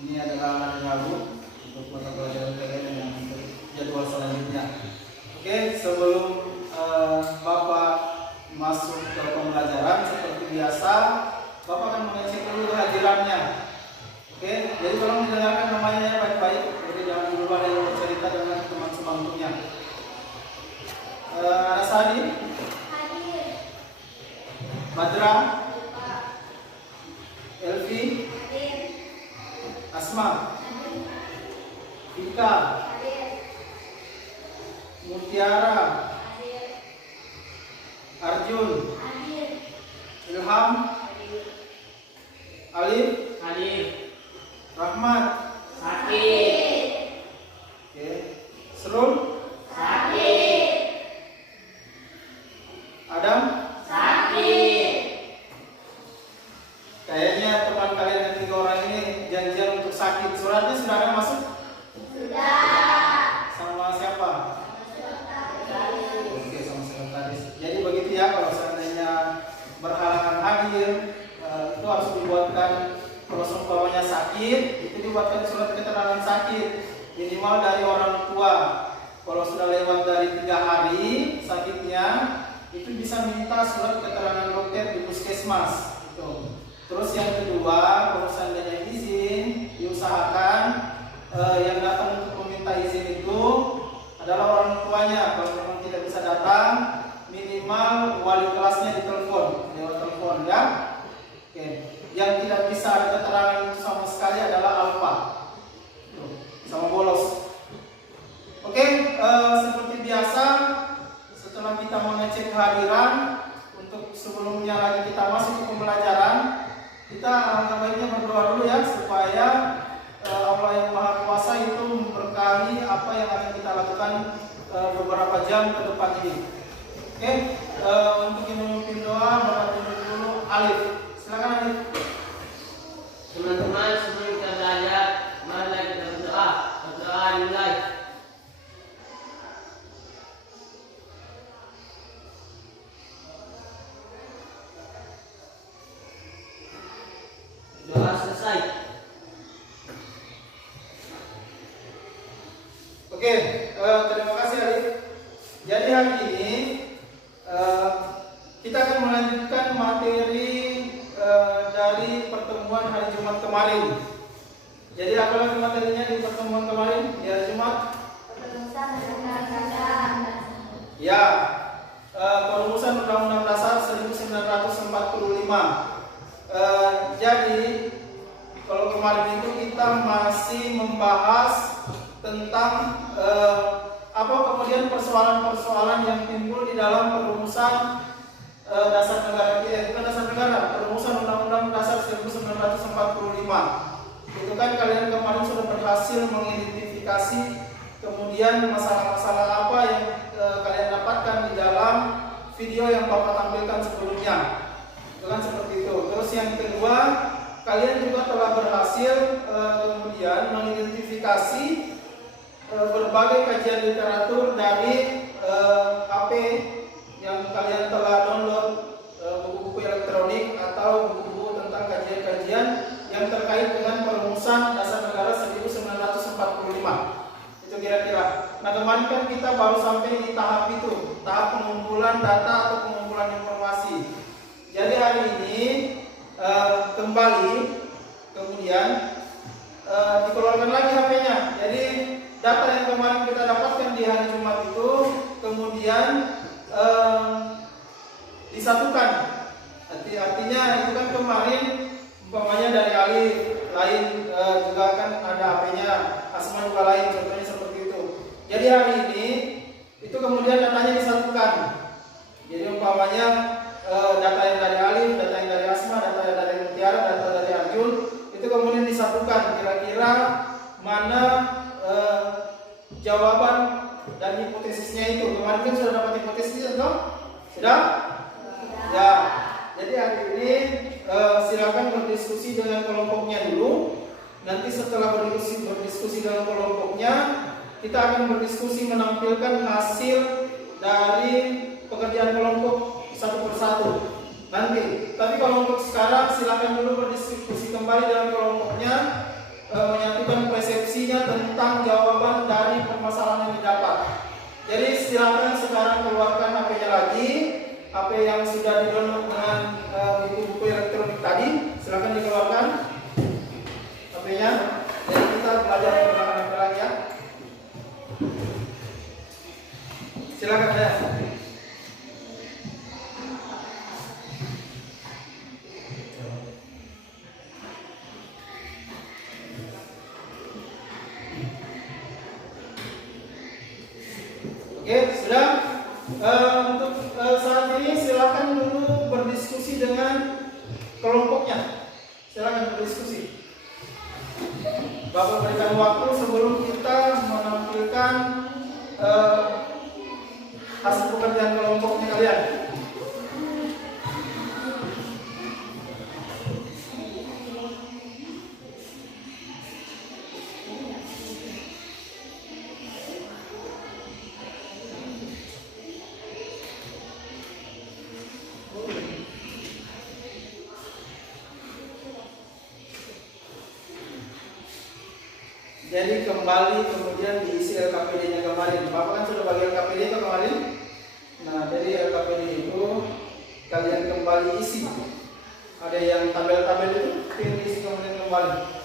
Ini adalah hari Rabu untuk mata pelajaran kalian yang jadwal selanjutnya. Oke, sebelum Bapak masuk ke pembelajaran seperti biasa, Bapak akan mengecek dulu kehadirannya. Oke, jadi tolong didengarkan namanya baik-baik. Jadi jangan dulu ada yang bercerita dengan teman sebangkunya. Sadi, hadir. Badra, Elvi, hadir. Asma, hadir. Ika, hadir. Mutiara, hadir. Arjun, hadir. Ilham, hadir. Alif, hadir. Rahmat, hadir. Oke, Serul, hadir. Adam, hadir. Kayaknya teman kalian yang 3 orang ini janjian untuk sakit. Suratnya sudah ada masuk? Sudah. Sama siapa? Oke, sama sekretaris. Jadi begitu ya, kalau seandainya berhalangan hadir, itu harus dibuatkan. Kalau seumpamanya sakit, itu dibuatkan surat keterangan sakit minimal dari orang tua. Kalau sudah lewat dari 3 hari sakitnya, itu bisa minta surat keterangan dokter di puskesmas. Itu. Terus yang kedua, kalau seandainya izin, diusahakan yang datang untuk meminta izin itu adalah orang tuanya. Kalau memang tidak bisa datang, minimal wali kelasnya ditelepon, lewat telepon ya. Oke. Yang tidak bisa ada keterangan itu sama sekali adalah alfa, sama bolos. Oke, seperti biasa, setelah kita mengecek kehadiran, untuk sebelumnya lagi kita masuk ke pembelajaran, kita alangkah baiknya berdoa dulu ya, supaya Allah yang Maha Kuasa itu memberkahi apa yang akan kita lakukan beberapa jam ke depan ini. Oke, untuk yang memimpin doa, Bapak tunjuk dulu Alif. Silakan Alif. Teman-teman, sebelum kita belajar, mari kita berdoa. Berdoa dimulai. Doa selesai. Oke, terima kasih Alif. Jadi hari ini kita akan melanjutkan materi dari pertemuan hari Jumat kemarin. Jadi apa lagi materinya di pertemuan kemarin di hari Jumat? Ya, perumusan Undang-Undang Dasar 1945. Jadi kalau kemarin itu kita masih membahas tentang apa kemudian persoalan-persoalan yang timbul di dalam perumusan dasar negara kita, bukan dasar negara, perumusan Undang-Undang Dasar 1945. Itu kan kalian kemarin sudah berhasil mengidentifikasi kemudian masalah-masalah apa yang kalian dapatkan di dalam video yang Bapak tampilkan sebelumnya. Itu kan seperti itu. Terus yang kedua, kalian juga telah berhasil kemudian mengidentifikasi berbagai kajian literatur dari HP yang kalian telah download, buku-buku elektronik atau buku-buku tentang kajian-kajian yang terkait dengan perumusan dasar negara 1945. Itu kira-kira. Nah kemarin kan kita baru sampai di tahap itu, tahap pengumpulan data atau pengumpulan informasi. Jadi hari ini kembali kemudian dikeluarkan lagi HP-nya. Jadi data yang kemarin kita dapatkan di hari Jumat itu kemudian disatukan. Artinya itu kan kemarin umpamanya dari Alif lain juga kan ada HP-nya, Asma juga lain, contohnya seperti itu. Jadi hari ini itu kemudian datanya disatukan. Jadi umpamanya data yang dari Alif, data yang dari Asma, data yang dari Mutiara, data dari Arjun itu kemudian disatukan. Kira-kira mana jawaban dan hipotesisnya itu. Kemarin kan sudah dapat hipotesisnya, toh? Sudah? Ya. Jadi hari ini silakan berdiskusi dengan kelompoknya dulu. Nanti setelah berdiskusi dengan kelompoknya, kita akan berdiskusi menampilkan hasil dari pekerjaan kelompok satu persatu. Nanti. Tapi kalau untuk sekarang silakan dulu berdiskusi kembali dengan kelompoknya, HP-nya. Jadi kita belajar menggunakan HP lagi ya. Silakan ya. Oke, sudah. Untuk saat ini silakan dulu berdiskusi dengan kelompoknya. Silakan berdiskusi. Bapak berikan waktu sebelum kita menampilkan hasil pekerjaan kelompoknya kalian. Jadi kembali kemudian diisi LKPD-nya kemarin. Bapak kan sudah bagi LKPD itu kemarin. Nah, jadi LKPD itu kalian kembali isi. Ada yang tabel-tabel itu diisi kemudian kembali.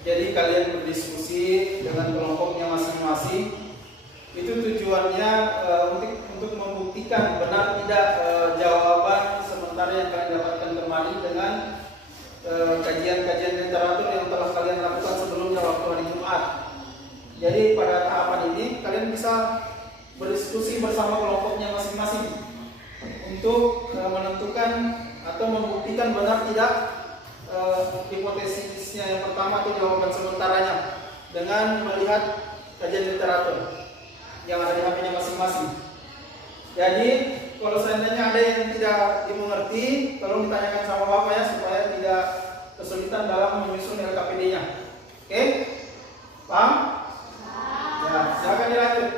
Jadi kalian berdiskusi dengan kelompoknya masing-masing. Itu tujuannya untuk membuktikan benar tidak jawaban sementara yang kalian dapatkan kemarin dengan kajian-kajian literatur yang telah kalian lakukan sebelumnya waktu hari Jumat. Jadi pada tahapan ini kalian bisa berdiskusi bersama kelompoknya masing-masing untuk menentukan atau membuktikan benar tidak hipotesisnya yang pertama atau jawaban sementaranya dengan melihat kajian literatur yang ada di HP-nya masing-masing. Jadi kalau seandainya ada yang tidak dimengerti, tolong ditanyakan sama Bapak ya supaya tidak kesulitan dalam menyusun LKPD-nya. Oke? Paham? Ya, silakan dilanjut.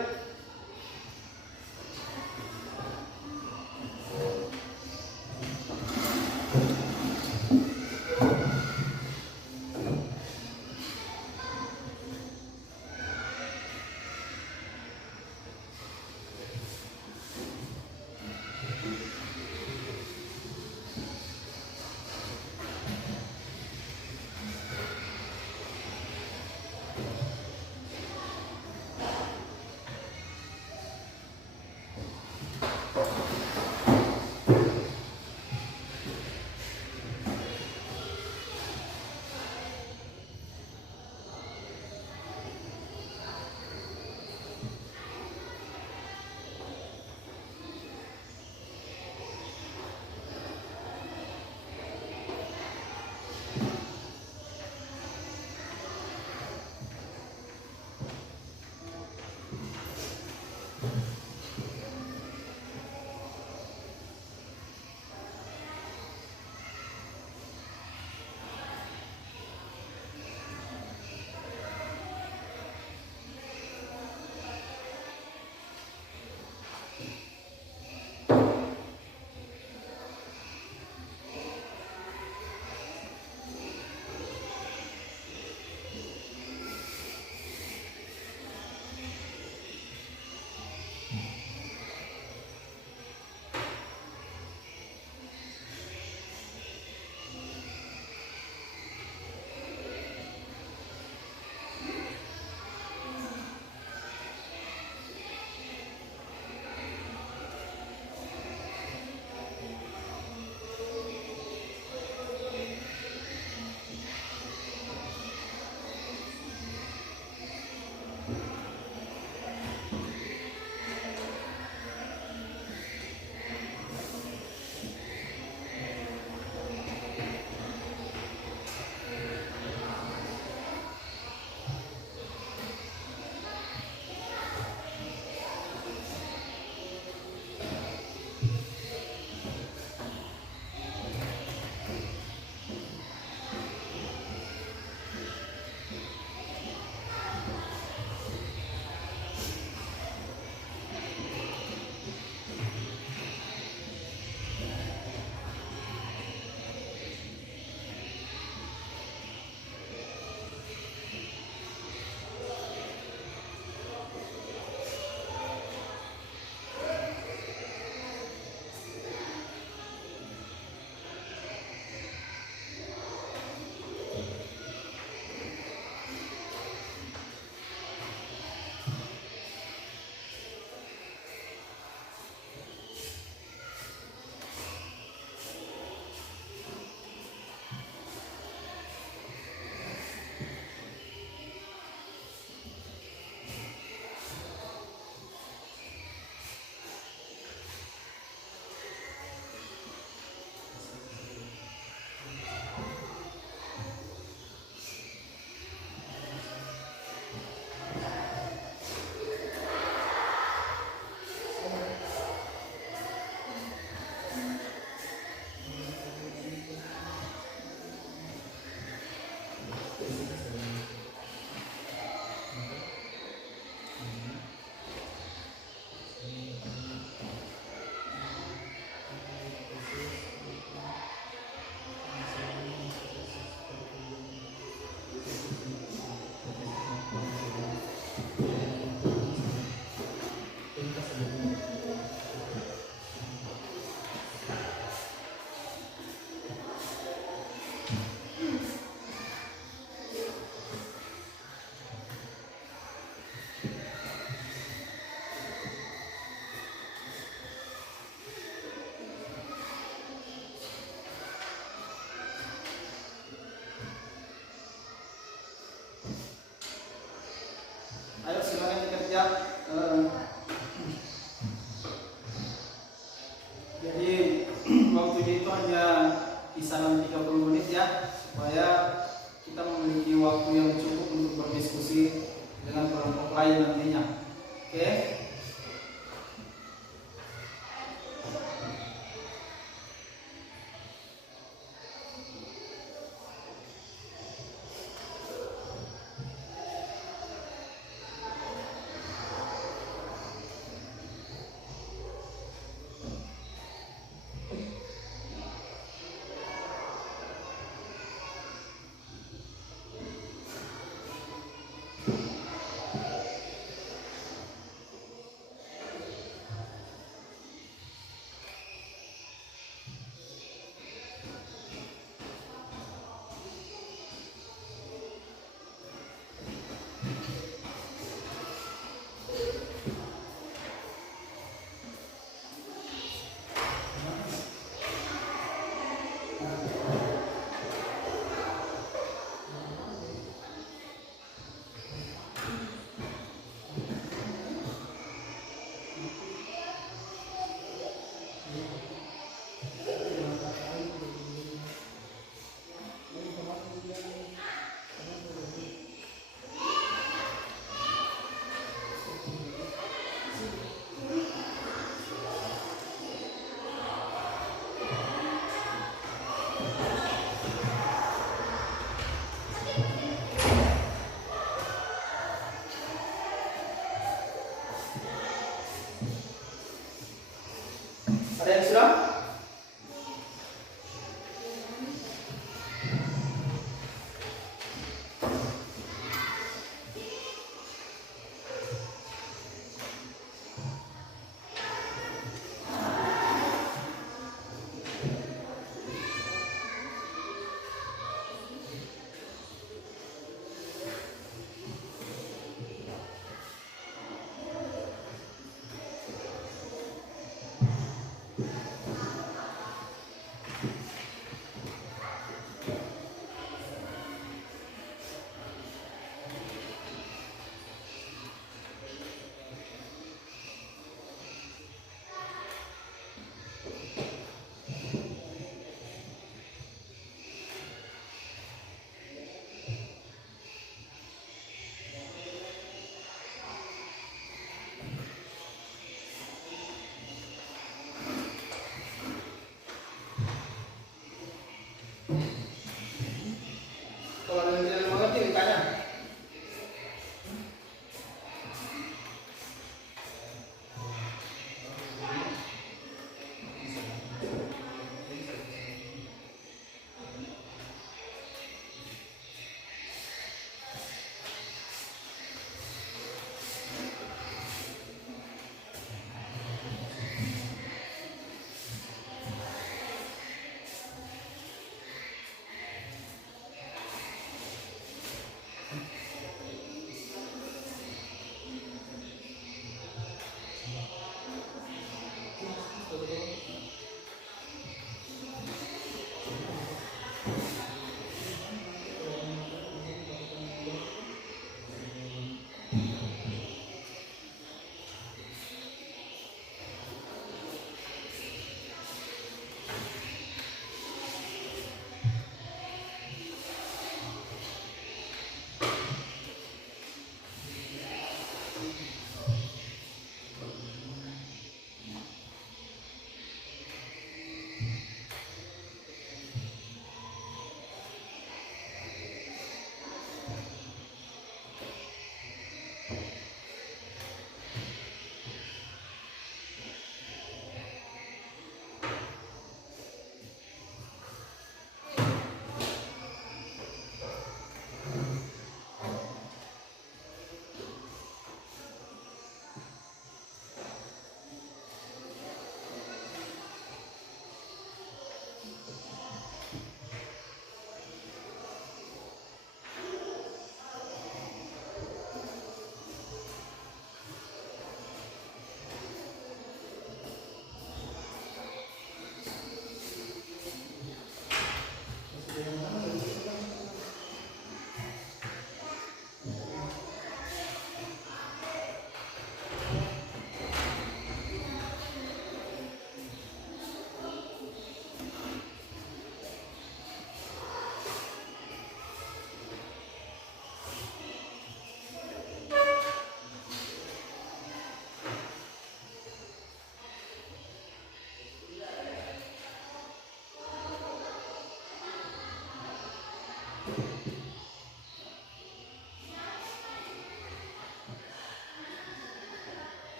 Ayo silakan dikerja. Jadi waktunya itu hanya kisaran 30 menit ya, supaya kita memiliki waktu yang cukup untuk berdiskusi dengan kelompok lain nantinya. Oke?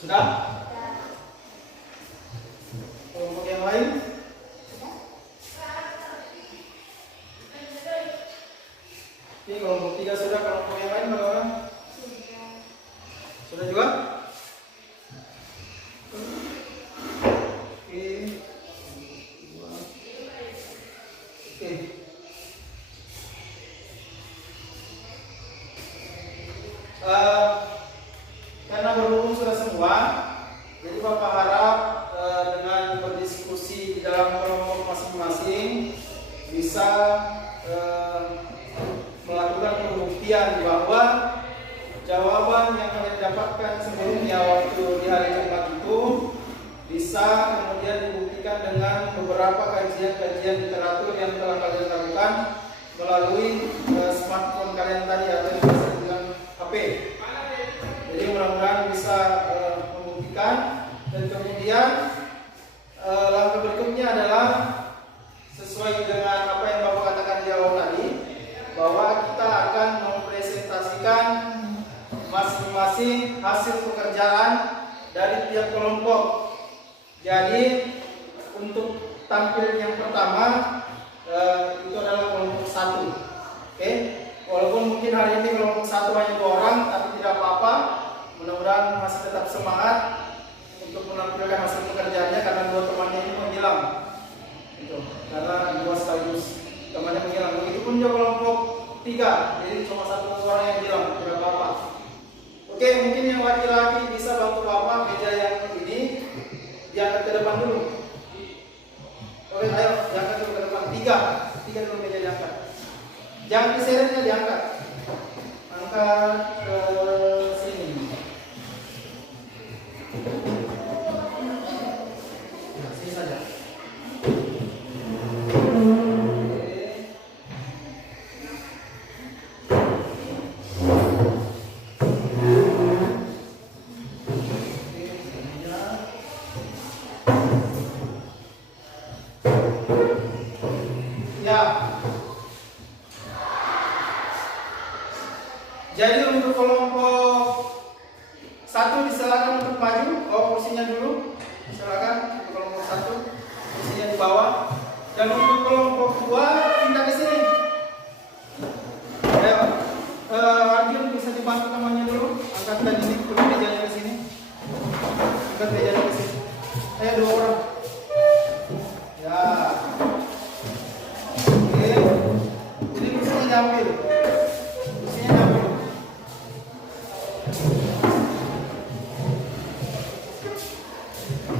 Sudah? Kelompok yang lain? Oke, kelompok 3 sudah. Kelompok yang lain bagaimana? Sudah juga? Oke. Oke. Karena berhubung sudah semua, jadi Bapak harap dengan berdiskusi di dalam kelompok masing-masing bisa melakukan pembuktian bahwa jawaban yang kalian dapatkan sebelumnya waktu di hari Jumat itu bisa kemudian dibuktikan dengan beberapa kajian-kajian literatur yang telah kalian lakukan melalui smartphone kalian tadi atau yang bisa dibilang HP. Jadi mudah-mudahan bisa membuktikan, dan kemudian langkah berikutnya adalah sesuai dengan apa yang Bapak katakan di awal tadi, bahwa kita akan mempresentasikan masing-masing hasil pekerjaan dari tiap kelompok. Jadi untuk tampil yang pertama itu adalah kelompok 1. Oke? Walaupun mungkin hari ini kelompok 1 hanya 2 orang, tapi tidak apa-apa. Mudah-mudahan masih tetap semangat untuk menampilkan hasil pekerjaannya karena 2 temannya ini menghilang. Gitu. Karena 2 sekaligus temannya menghilang. Begitupun juga kelompok 3, jadi cuma 1 orang yang hilang, tidak apa-apa. Oke, mungkin yang laki-laki bisa bantu Bapak meja yang ini diangkat ke depan dulu. Oke, ayo diangkat dulu ke depan. 3 dulu meja diangkat. Jangan diseretnya, diangkat. Angkat ke sini. Nah, sini saja. Jadi untuk kelompok 1 disilakan untuk maju, bawa kursinya dulu. Silakan untuk kelompok 1 kursinya di bawah. Dan untuk kelompok 2 pindah ke sini. Ayo, Arjun bisa dibantu temannya dulu. Angkatkan ini, dulu mejanya ke sini. Angkat mejanya ke sini. Ayo 2 orang. Ya. Oke. Ini kursinya diambil. Kursinya diambil.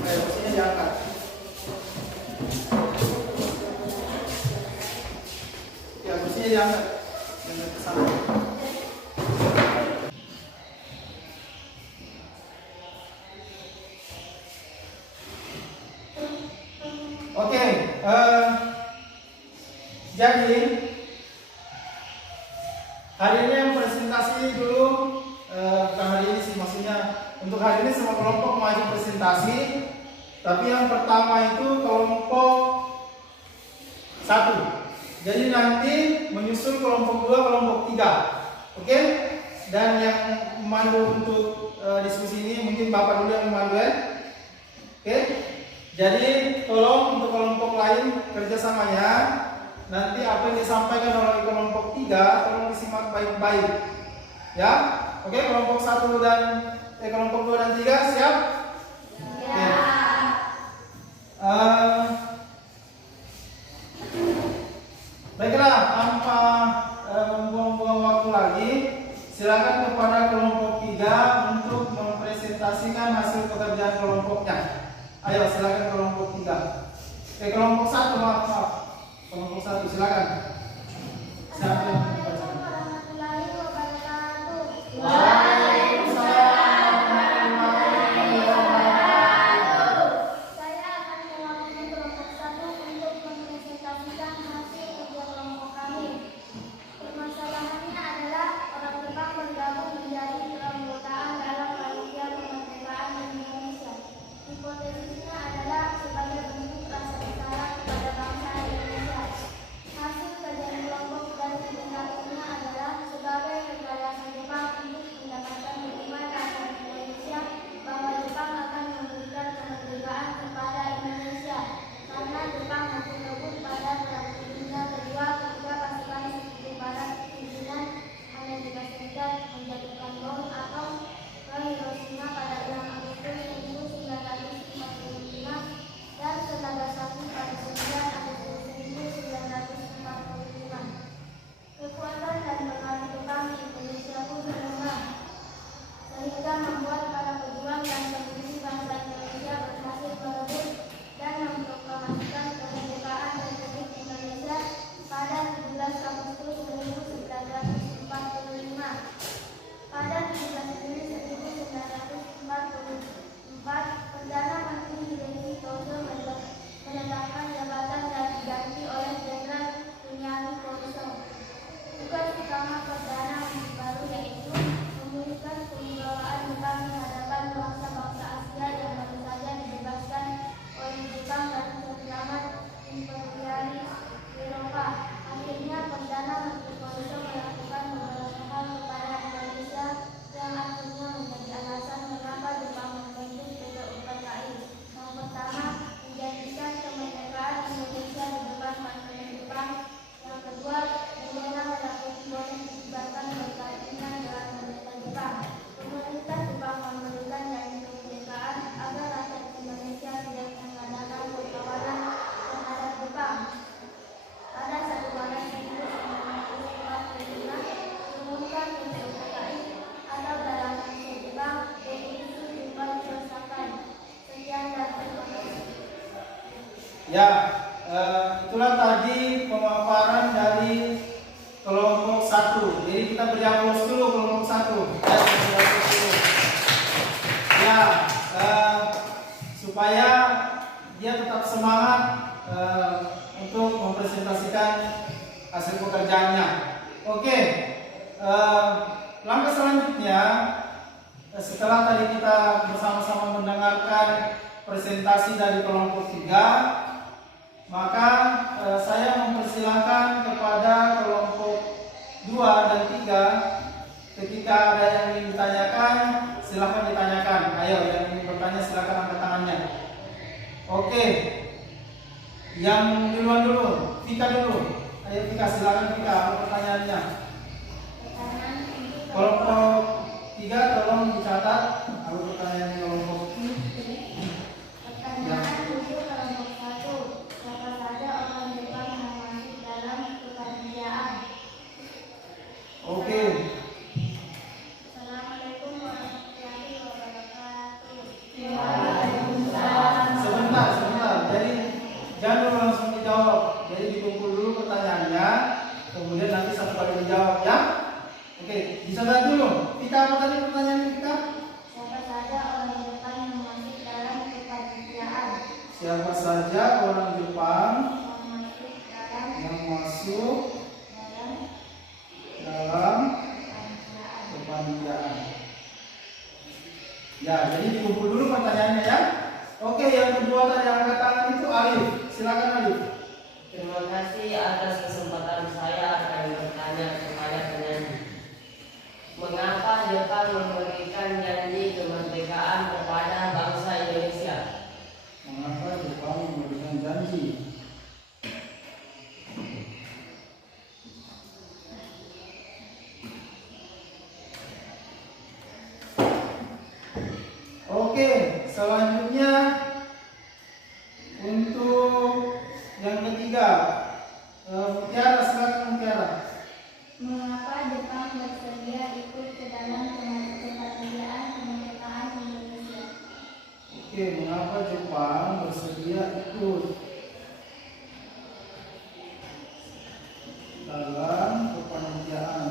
Kursinya diangkat. Ya, kursinya diangkat. Jangan ke sana. Oke, jadi hari ini yang presentasi dulu, bukan hari ini sih, maksudnya untuk hari ini semua kelompok maju presentasi, tapi yang pertama itu kelompok 1. Jadi nanti menyusul kelompok 2, kelompok 3. Oke? Dan yang memandu untuk diskusi ini mungkin Bapak dulu yang memandu ya. Oke? Jadi tolong untuk kelompok lain kerjasamanya, nanti apa yang disampaikan oleh kelompok 3 tolong disimak baik-baik. Ya? Oke, kelompok 1 dan kelompok 2 dan 3 siap? Ya. Baiklah, tanpa membuang-buang waktu lagi, silakan kepada kelompok 3 untuk mempresentasikan hasil pekerjaan kelompoknya. Ayo silakan kelompok 3. Kelompok 1 maaf. Kelompok 1 silakan. Siapa yang membacakan? Hipotesisnya adalah sebagai bentuk rasa bersalah kepada bangsa Indonesia. Hasil Ya, itulah tadi pemaparan dari kelompok 1. Jadi kita beri aplaus dulu kelompok 1. Ya, beri aplaus dulu. Ya, supaya dia tetap semangat untuk mempresentasikan hasil pekerjaannya. Oke, langkah selanjutnya setelah tadi kita bersama-sama mendengarkan presentasi dari kelompok 3, maka saya mempersilahkan kepada kelompok 2 dan 3, ketika ada yang ingin ditanyakan, silahkan ditanyakan. Ayo, yang ingin bertanya silahkan angkat tangannya. Oke, yang duluan dulu, Vika dulu. Ayo Vika, silakan Vika, apa pertanyaannya? Kelompok 3 tolong dicatat apa pertanyaan kelompok. Pertanyaan untuk kelompok 1. Siapa saja orang Jepang yang masuk dalam kepanitiaan? Oke. Assalamualaikum warahmatullahi wabarakatuh. Sebentar. Jadi jangan dulu langsung dijawab. Jadi dikumpul dulu pertanyaannya, kemudian nanti satu kali dijawab ya. Oke, dicatat dulu. Vika, apa tadi pertanyaan Vika? Siapa saja orang Jepang yang masuk dalam kepanitiaan? Siapa saja orang Jepang Yang masuk dalam kepanitiaan. kepanitiaan. Ya, jadi dikumpul dulu pertanyaannya ya. Oke, yang kedua tadi angkat tangan itu Alif. Silakan Alif. Terima kasih atas kesempatan saya akan bertanya kepada penyanyi. Mengapa Jepang memberikan janji kemerdekaan kepada bangsa Indonesia? Mengapa Jepang memberikan janji? Oke, selanjutnya untuk yang ketiga, Mutiara, silakan Mutiara. Mengapa Jepang bersedia ikut ke dalam kepanitiaan kemerdekaan Indonesia? Oke, mengapa Jepang bersedia ikut dalam kepanitiaan?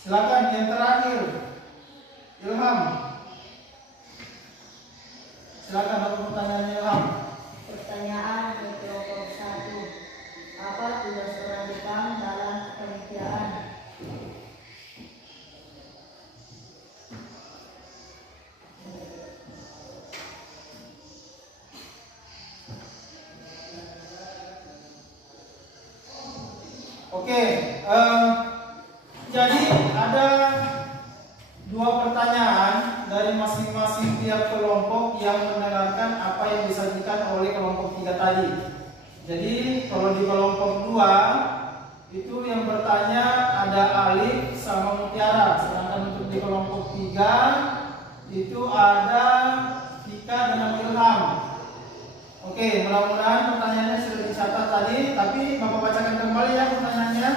Silakan yang terakhir, Ilham. Silakan apa pertanyaannya Ilham? Pertanyaan untuk kelompok 1. Apa tugas orang Jepang dalam kepanitiaan? Oke, jadi ada dua pertanyaan dari masing-masing pihak kelompok yang mendengarkan apa yang disajikan oleh kelompok 3 tadi. Jadi kalau di kelompok 2 itu yang bertanya ada Alif sama Mutiara, sedangkan untuk di kelompok 3 itu ada Vika dengan Ilham. Oke, mudah-mudahan pertanyaannya sudah dicatat tadi, tapi Bapak bacakan kembali ya pertanyaannya.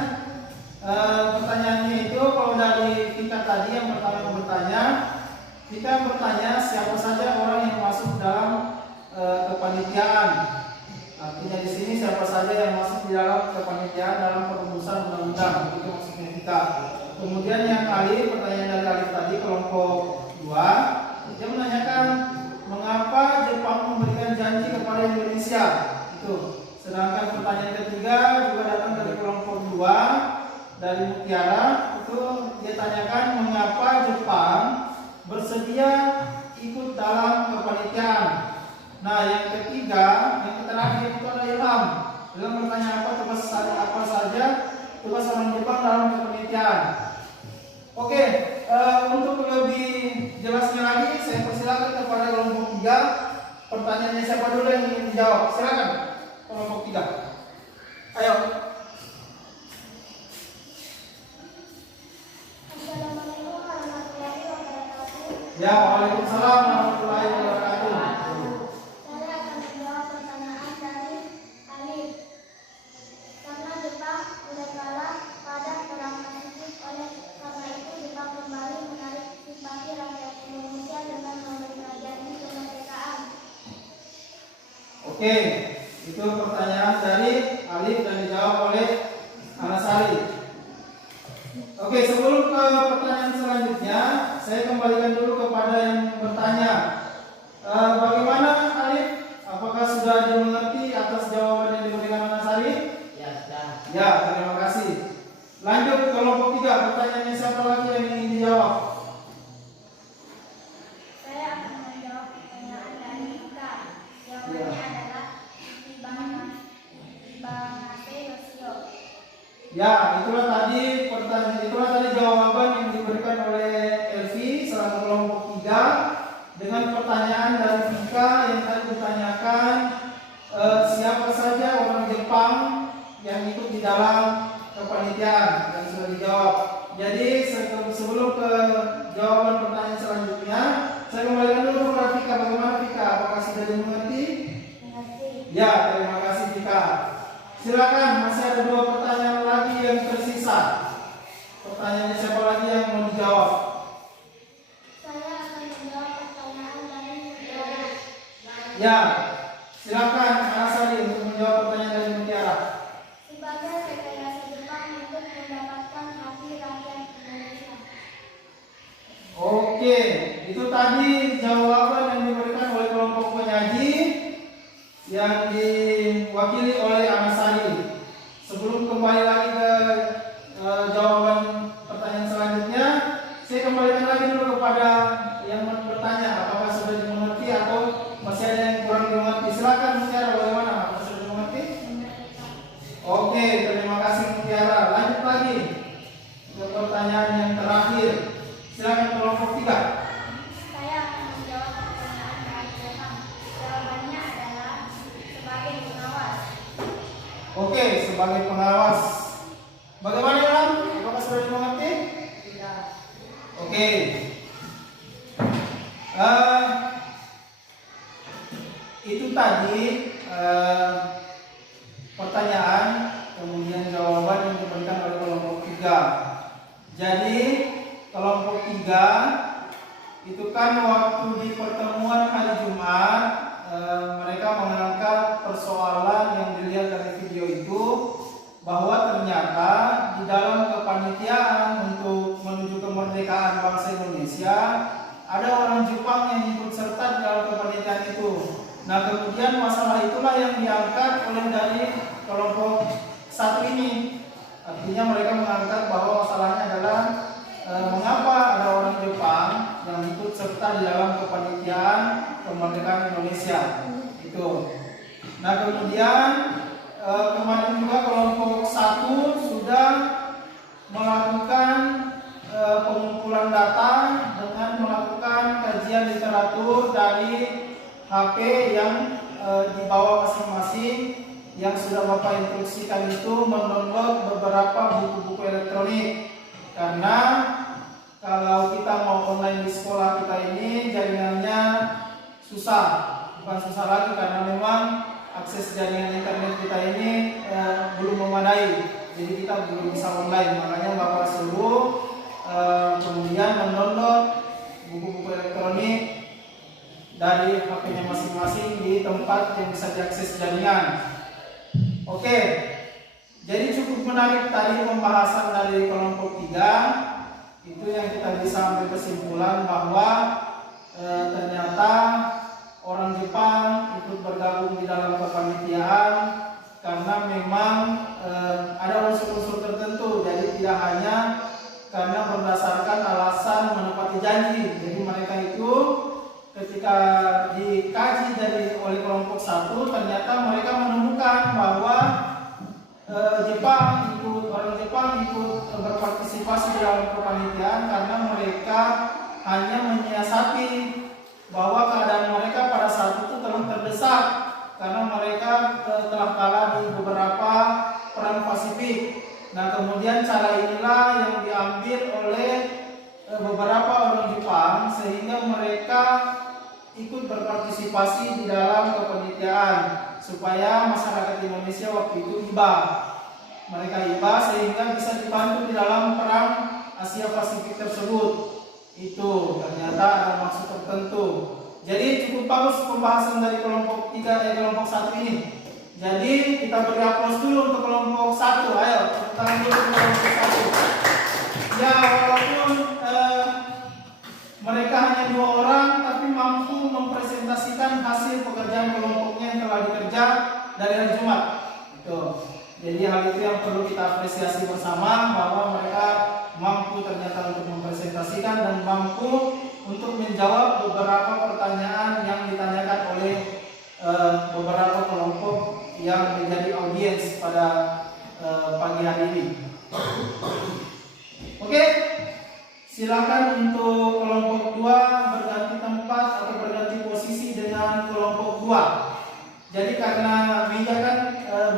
Pertanyaannya itu kalau dari Vika tadi yang pertama bertanya, Vika bertanya siapa saja orang yang masuk dalam kepanitiaan. Artinya di sini siapa saja yang masuk di dalam kepanitiaan dalam perumusan undang-undang, itu maksudnya Vika. Kemudian yang kali pertanyaan dari Alif tadi kelompok 2, dia menanyakan mengapa Jepang memberikan janji kepada Indonesia. Itu. Sedangkan pertanyaan ketiga juga datang dari kelompok 2 dari Mutiara, itu dia tanyakan mengapa Jepang bersedia ikut dalam kepanitiaan. Nah, yang ketiga, yang terakhir itu ada Ilham. Ilham bertanya apa saja tugas orang Jepang dalam kepanitiaan. Oke, untuk lebih jelasnya lagi, saya persilakan kepada kelompok 3. Pertanyaannya siapa dulu yang ingin dijawab? Silakan kelompok 3. Ayo. Assalamualaikum warahmatullahi wabarakatuh. Ya, waalaikumsalam warahmatullahi wabarakatuh. Saya akan menjawab pertanyaan dari Alif. Karena Jepang sudah kalah pada perang Pasifik oleh Oke, itu pertanyaan dari Alif dan dijawab oleh Anasari. Oke, sebelum ke pertanyaan selanjutnya, saya kembalikan dulu kepada yang bertanya. Bagaimana Alif? Apakah sudah dimengerti atas jawaban yang diberikan Anasari? Ya, sudah. Ya, terima kasih. Lanjut ke kelompok 3. Pertanyaannya siapa lagi yang ingin dijawab? Saya akan menjawab pertanyaan dari Ika. Jawabannya adalah Ibangate Yosio. Ya, itulah tadi jawaban yang diberikan oleh Elvi selaku kelompok 3 dengan pertanyaan dari Vika yang tadi ditanyakan siapa saja orang Jepang yang ikut di dalam kepanitiaan, yang sudah dijawab. Jadi sebelum ke jawaban pertanyaan selanjutnya, saya kembalikan dulu kepada Vika. Bagaimana Vika? Apakah sudah dimengerti? Mengerti. Ya, terima kasih Vika. Silakan, masih ada 2 pertanyaan lagi yang tersisa. Pertanyaannya siapa lagi yang mau dijawab? Saya akan menjawab pertanyaan dari Mutiara. Ya, silakan Anasari untuk menjawab pertanyaan dari Mutiara. Sebagai rekayasa Jepang untuk mendapatkan hati rakyat Indonesia. Oke, itu tadi jawaban yang diberikan oleh kelompok penyaji yang diwakili oleh Anasari. Sebelum kembali lagi ke jawaban pertanyaan selanjutnya, saya kembalikan lagi dulu kepada yang bertanya, apakah sudah dimengerti atau masih ada yang kurang dimengerti. Silakan Mutiara, bagaimana? Apakah sudah dimengerti? Oke, terima kasih Mutiara. Lanjut lagi ke pertanyaan yang terakhir. Silakan kelompok 3. Saya akan menjawab pertanyaan dari Ilham. Jawabannya adalah sebagai pengawas. Oke, sebagai pengawas. Bagaimana Ilham? Apakah sudah dimengerti? Tidak. Oke. Itu tadi pertanyaan, kemudian jawaban yang diberikan oleh kelompok 3. Jadi kelompok 3 itu kan waktu di pertemuan hari Jumat mereka mengangkat persoalan yang dilihat dari video itu, bahwa ternyata di dalam kepanitiaan untuk menuju kemerdekaan bangsa Indonesia ada orang Jepang yang ikut serta di dalam kepanitiaan itu. Nah, kemudian masalah itulah yang diangkat oleh dari kelompok 1 ini. Artinya mereka mengangkat bahwa masalahnya adalah mengapa ada orang Jepang yang ikut serta di dalam kepanitiaan kemerdekaan Indonesia itu. Nah, kemudian kemarin juga kelompok 1 sudah melakukan pengumpulan data dengan melakukan kajian literatur dari HP yang dibawa masing-masing, yang sudah Bapak instruksikan itu mendownload beberapa buku-buku elektronik. Karena kalau kita mau online di sekolah kita ini jaringannya susah, bukan susah lagi karena memang akses jaringan internet kita ini belum memadai, jadi kita belum bisa online. Makanya Bapak suruh kemudian mendownload buku-buku elektronik dari HP-nya masing-masing di tempat yang bisa diakses jaringan. Oke, jadi cukup menarik tadi pembahasan dari kelompok 3. Itu yang kita bisa ambil kesimpulan bahwa ternyata orang Jepang ikut bergabung di dalam kepanitiaan karena memang ada unsur-unsur tertentu. Jadi tidak hanya karena berdasarkan alasan menepati janji. Jadi mereka itu ketika dikaji oleh kelompok 1, ternyata mereka menemukan bahwa orang Jepang ikut berpartisipasi dalam kepanitiaan karena mereka hanya menyiasati bahwa keadaan mereka pada saat itu telah terdesak karena mereka telah kalah di beberapa perang Pasifik. Nah, kemudian cara inilah yang diambil oleh beberapa orang Jepang sehingga mereka ikut berpartisipasi di dalam kepanitiaan supaya masyarakat Indonesia waktu itu iba. Mereka iba sehingga bisa dibantu di dalam perang Asia Pasifik tersebut. Itu ternyata ada maksud tertentu. Jadi cukup bagus pembahasan dari kelompok 3 kelompok 1 ini. Jadi kita beri aplaus dulu untuk kelompok 1. Ayo, tepuk tangan dulu untuk kelompok 1. Ya, walaupun mereka hanya 2 orang, tapi mampu mempresentasikan hasil pekerjaan kelompoknya yang telah dikerja dari hari Jumat. Itu. Jadi hal itu yang perlu kita apresiasi bersama, bahwa mereka mampu ternyata untuk mempresentasikan dan mampu untuk menjawab beberapa pertanyaan yang ditanyakan oleh beberapa kelompok yang menjadi audiens pada pagi hari ini. Oke, silakan untuk kelompok 2 berganti tempat atau berganti posisi dengan kelompok 2. Jadi karena meja kan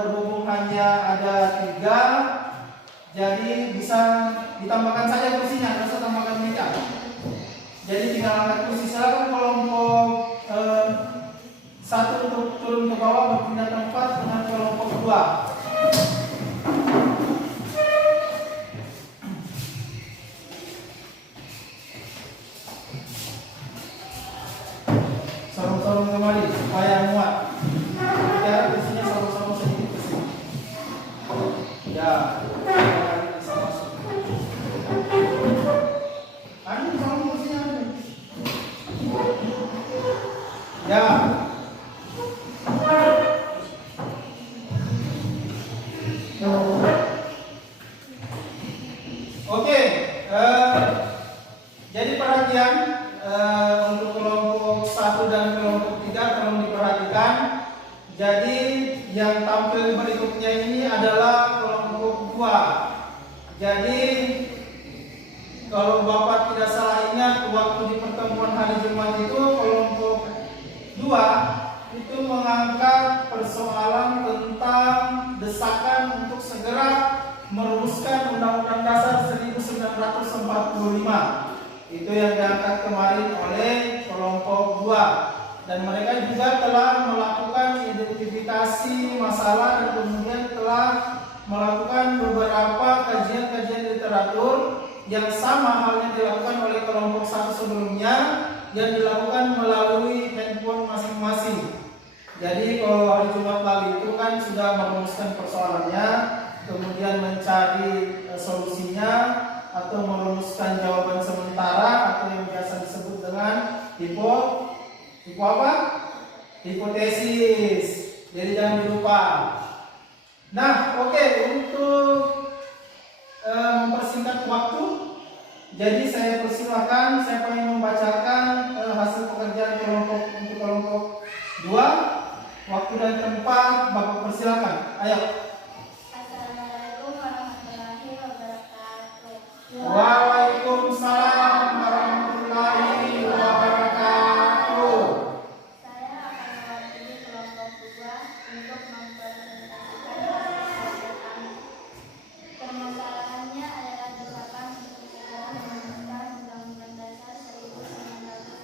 berhubung hanya ada 3, jadi bisa ditambahkan saja kursinya, nggak usah tambahkan meja. Jadi tinggal angkat kursi. Silakan kelompok 1 untuk turun ke bawah berpindah tempat dengan kelompok 2. Sorong-sorong kembali supaya muat. Ya, kursinya sorong-sorong sedikit ke sini. Ya, bisa masuk. Anu, sorong kursinya ada. Ya. Oke, jadi perhatian untuk kelompok 1 dan kelompok 3 tolong diperhatikan. Jadi yang tampil berikutnya ini adalah kelompok 2. Jadi kalau Bapak tidak salah ingat, waktu di pertemuan hari Jumat itu kelompok 2 itu mengangkat persoalan tentang desakan untuk segera merumuskan Undang-Undang Dasar 1945. Itu yang diangkat kemarin oleh kelompok 2. Dan mereka juga telah melakukan identifikasi masalah dan kemudian telah melakukan beberapa kajian-kajian literatur yang sama halnya dilakukan oleh kelompok 1 sebelumnya, yang dilakukan melalui handphone masing-masing. Jadi kalau hari Jumat lalu itu kan sudah merumuskan persoalannya, kemudian mencari solusinya atau merumuskan jawaban sementara atau yang biasa disebut dengan hipotesis. Jadi jangan lupa. Nah, oke, untuk mempersingkat waktu, jadi saya persilakan siapa yang membacakan hasil pekerjaan kelompok untuk kelompok 2. Waktu dan tempat Bapak persilakan. Ayo. Assalamualaikum warahmatullahi wabarakatuh. Waalaikumsalam warahmatullahi wabarakatuh. Saya akan mewakili kelompok 2 untuk mempresentasikan hasil kami. Permasalahannya adalah desakan untuk segera merumuskan Undang-Undang Dasar 1945.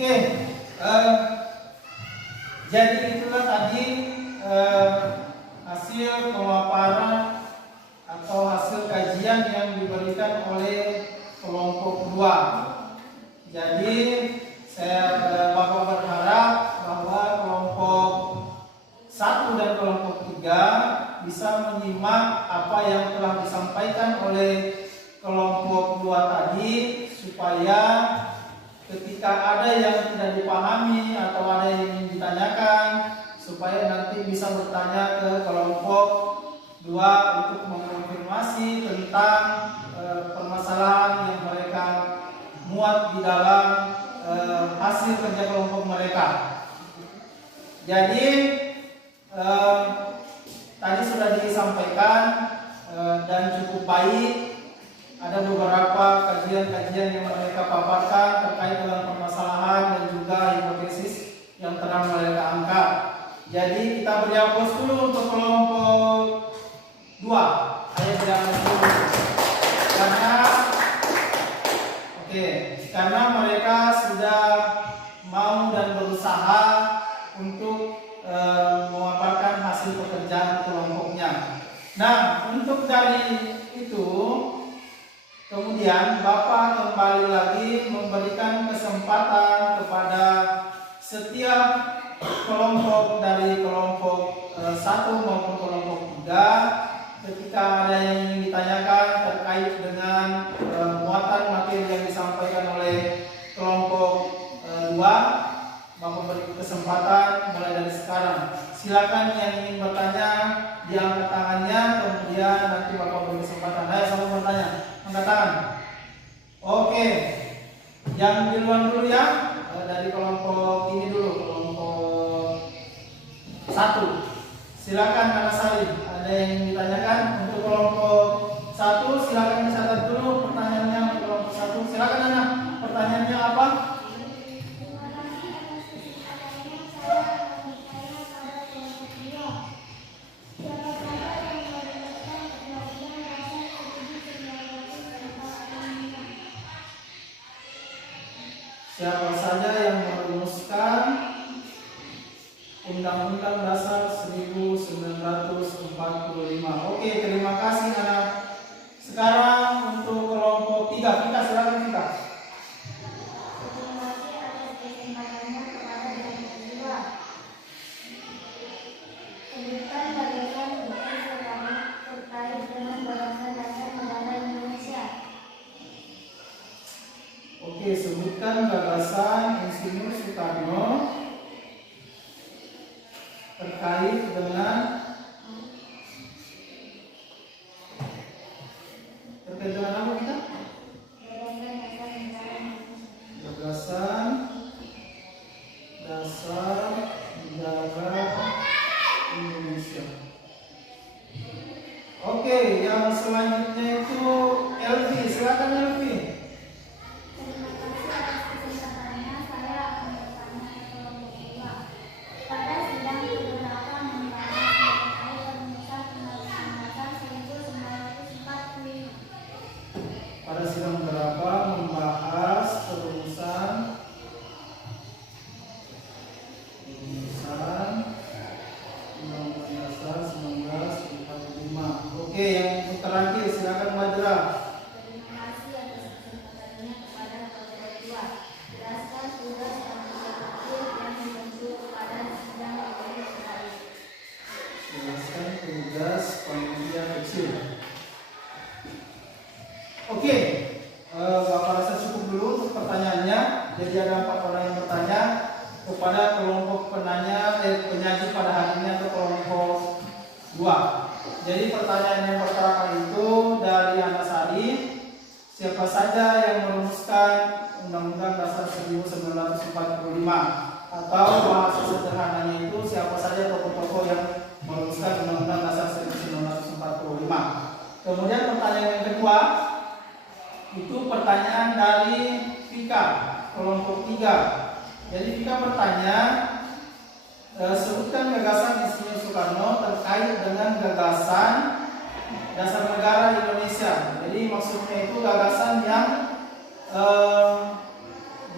Oke, eh, jadi itulah tadi hasil pemaparan atau hasil kajian yang diberikan oleh kelompok 2. Jadi Bapak berharap bahwa kelompok 1 dan kelompok 3 bisa menyimak apa yang telah disampaikan oleh kelompok 2 tadi, supaya ketika ada yang tidak dipahami atau ada yang ingin ditanyakan, supaya nanti bisa bertanya ke kelompok 2 untuk mengonfirmasi tentang permasalahan yang mereka muat di dalam hasil kerja kelompok mereka. Jadi tadi sudah disampaikan dan cukup baik. Ada beberapa kajian-kajian yang mereka paparkan terkait dengan permasalahan dan juga hipotesis yang telah mereka angkat. Jadi kita beri aplaus dulu untuk kelompok 2. Saya beri aplaus dulu. Karena mereka sudah mau dan berusaha untuk memaparkan hasil pekerjaan kelompoknya. Nah, untuk dari itu, kemudian Bapak kembali lagi memberikan kesempatan kepada setiap kelompok dari kelompok 1 maupun kelompok 3, ketika ada yang ingin ditanyakan terkait dengan muatan materi yang disampaikan oleh kelompok 2, Bapak beri kesempatan mulai dari sekarang. Silakan yang ingin bertanya diangkat tangannya, kemudian nanti Bapak beri kesempatan. Ayo sama bertanya, angkat tangan. Oke, yang duluan dulu ya, dari kelompok ini dulu, kelompok 1. Silakan Anak Salim, ada yang ingin ditanyakan untuk kelompok 1? Silakan dicatat dulu pertanyaannya untuk kelompok 1. Silakan Anak, pertanyaannya apa? Siapa saja yang merumuskan Undang-Undang Dasar 1945? Oke, terima kasih Anak. Sekarang untuk kelompok 3, kita silakan kita. Terima kasih atas kesempatannya kepada kelompok 2. Sebutkan gagasan bukti terkait dengan gagasan dasar negara Indonesia. Oke, sebutkan gagasan Insinyur Soekarno terkait dengan apa kita? Gagasan dasar negara Indonesia. Oke, yang selanjutnya itu Elvi, silakan Elvi. Terima kasih atas kesempatannya. Saya akan bertanya ke kelompok 2. Pada sidang keberapa membahas terkait perumusan Undang-Undang Dasar 1945? Pada sidang berapa membahas perumusan Undang-Undang Dasar 1945. Oke, yang terakhir silakan Majra. Terima kasih atas kesempatannya kepada kelompok 2. Jelaskan tugas panitia kecil yang dibentuk pada sidang ini terkait. Jelaskan tugas panitia kecil. Oke, Bapak rasa cukup dulu untuk pertanyaannya. Jadi ada 4 orang yang bertanya kepada kelompok penyaji pada hari ini atau kelompok 2. Jadi pertanyaan yang pertama itu dari Anak Sari, siapa saja yang merumuskan Undang-Undang Dasar 1945? Atau bahasa sederhananya itu siapa saja tokoh-tokoh yang merumuskan Undang-Undang Dasar 1945? Kemudian pertanyaan yang kedua itu pertanyaan dari Vika, kelompok 3. Jadi Vika bertanya, sebutkan gagasan Insinyur Soekarno terkait dengan gagasan dasar negara Indonesia. Jadi maksudnya itu gagasan yang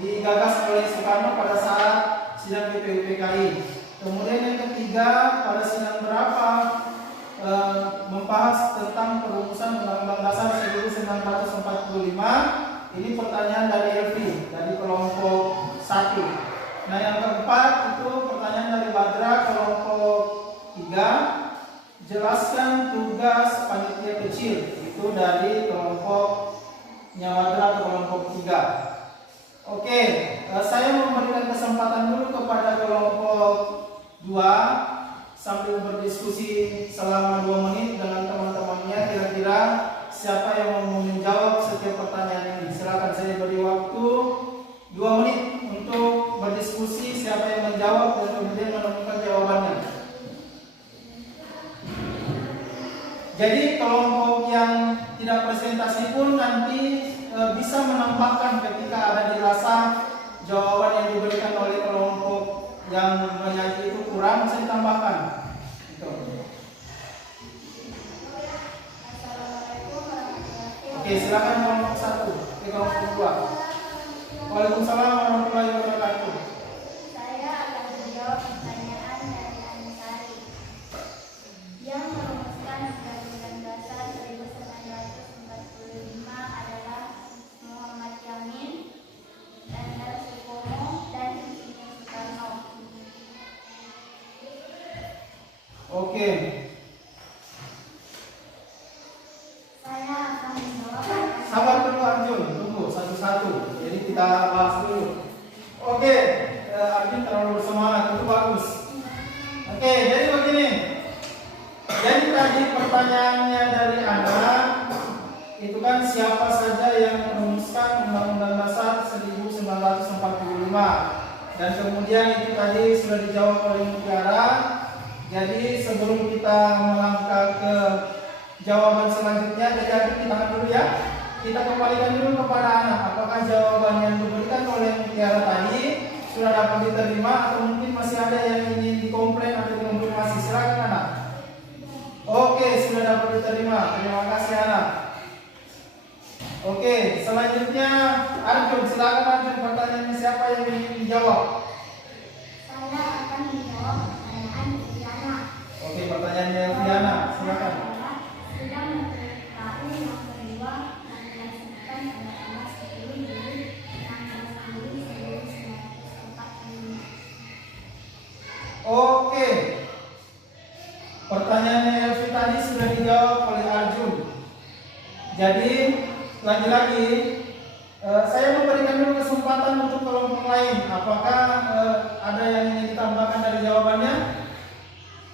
digagas oleh Soekarno pada saat sidang BPUPKI. Kemudian yang ketiga, pada sidang berapa membahas tentang perumusan Undang-Undang Dasar 1945. Ini pertanyaan dari Elvi dari kelompok 1. Nah, yang keempat itu pertanyaan dari Badra kelompok 3. Jelaskan tugas panitia kecil, itu dari kelompoknya Badra kelompok 3. Oke, saya memberikan kesempatan dulu kepada kelompok 2 sambil berdiskusi selama 2 menit dengan teman-temannya. Kira-kira siapa yang mau menjawab setiap pertanyaan ini? Silakan, saya beri waktu 2 menit untuk berdiskusi siapa yang menjawab dan kemudian menemukan jawabannya. Jadi kelompok yang tidak presentasi pun nanti bisa menambahkan ketika ada dirasa jawaban yang diberikan oleh kelompok yang menyaji itu kurang, bisa ditambahkan. Gitu. Oke, silakan kelompok 1, kelompok 2. Waalaikumsalam warahmatullahi wabarakatuh. Saya akan menjawab pertanyaan dari Anisari yang merumuskan Undang-Undang Dasar 1945 adalah Muhammad Yamin, Endar Supomo, dan Insinyur Soekarno. Oke. Saya akan menjawab. Sabar dulu Arjun, tunggu satu-satu. Jadi kita bahas dulu. Oke, Arjun terlalu bersemangat, itu bagus. Oke, jadi begini. Jadi tadi pertanyaannya dari Anda itu kan siapa saja yang merumuskan Undang-Undang Dasar 1945. Dan kemudian itu tadi sudah dijawab oleh Mutiara. Jadi sebelum kita melangkah ke jawaban selanjutnya, jadi Arjun ditahan dulu ya. Kita kembalikan dulu kepada anak. Apakah jawaban yang diberikan oleh Mutiara tadi sudah dapat diterima atau mungkin masih ada yang ingin dikomplain atau dikonfirmasi? Silakan anak. Oke, sudah dapat diterima. Terima kasih anak. Oke, selanjutnya Arjun. Silakan Arjun, pertanyaannya siapa yang ingin dijawab? Saya akan menjawab pertanyaan Diana. Oke, pertanyaannya Diana. Silakan. Sidang Menteri KU yang kedua dilaksanakan pada tanggal 10 Juli 1945. Oke. Pertanyaannya Elvi tadi sudah dijawab oleh Arjun. Jadi lagi-lagi saya memberikan dulu kesempatan untuk kelompok lain. Apakah ada yang ingin ditambahkan dari jawabannya?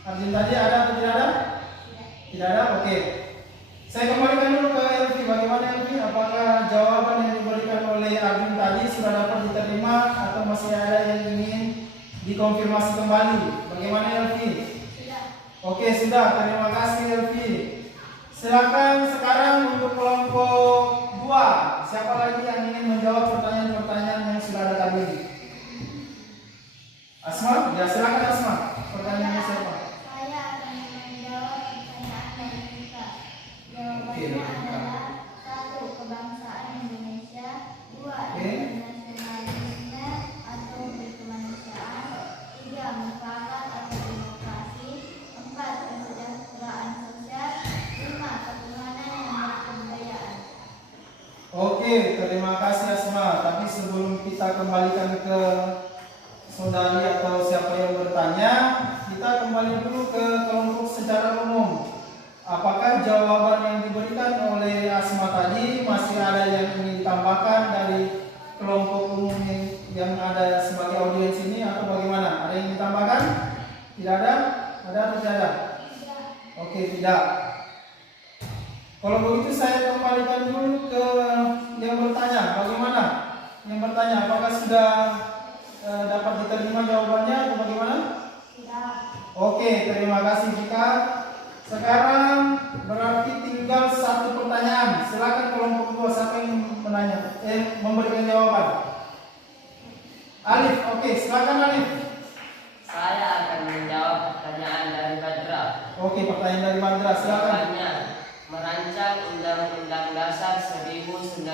Arjun tadi ada atau tidak ada? Tidak ada? Oke. Saya kembalikan dulu ke Elvi. Bagaimana Elvi? Apakah jawaban yang diberikan oleh Arjun tadi sudah dapat diterima atau masih ada yang ingin dikonfirmasi kembali? Bagaimana Elvi? Oke, sudah. Terima kasih Elvi. Silakan sekarang untuk kelompok 2. Siapa lagi yang ingin menjawab pertanyaan-pertanyaan yang sudah ada tadi? Asma? Ya, silakan Asma. Pertanyaannya siapa? Saya akan menjawab pertanyaan dari Rika. Jawabannya Oke, adalah 1. Kebangsaan Indonesia, 2. Oke. Nasionalisme atau berkemanusiaan, 3. Mufakat atau demokrasi, 4. Kesejahteraan sosial, 5. Ketuhanan yang berkebudayaan. Oke, terima kasih Asma. Tapi sebelum kita kembalikan ke saudari atau siapa yang bertanya, kita kembali dulu ke kelompok secara umum. Apakah jawaban yang diberikan oleh Asma tadi masih ada yang ingin ditambahkan dari kelompok umum yang ada sebagai audiens ini atau bagaimana? Ada yang ditambahkan? Tidak ada? Ada atau tidak ada? Oke, tidak. Kalau begitu saya kembalikan dulu ke yang bertanya. Bagaimana? Yang bertanya, apakah sudah dapat diterima jawabannya atau bagaimana? Tidak. Oke, terima kasih Jika. Sekarang berarti tinggal satu pertanyaan. Silakan kelompok 2 siapa yang menanya? Memberikan jawaban. Alif, oke, silakan Alif. Saya akan menjawab pertanyaan dari Badra. Oke, pertanyaan dari Badra, silakan. Jawabannya, merancang Undang-Undang Dasar 1945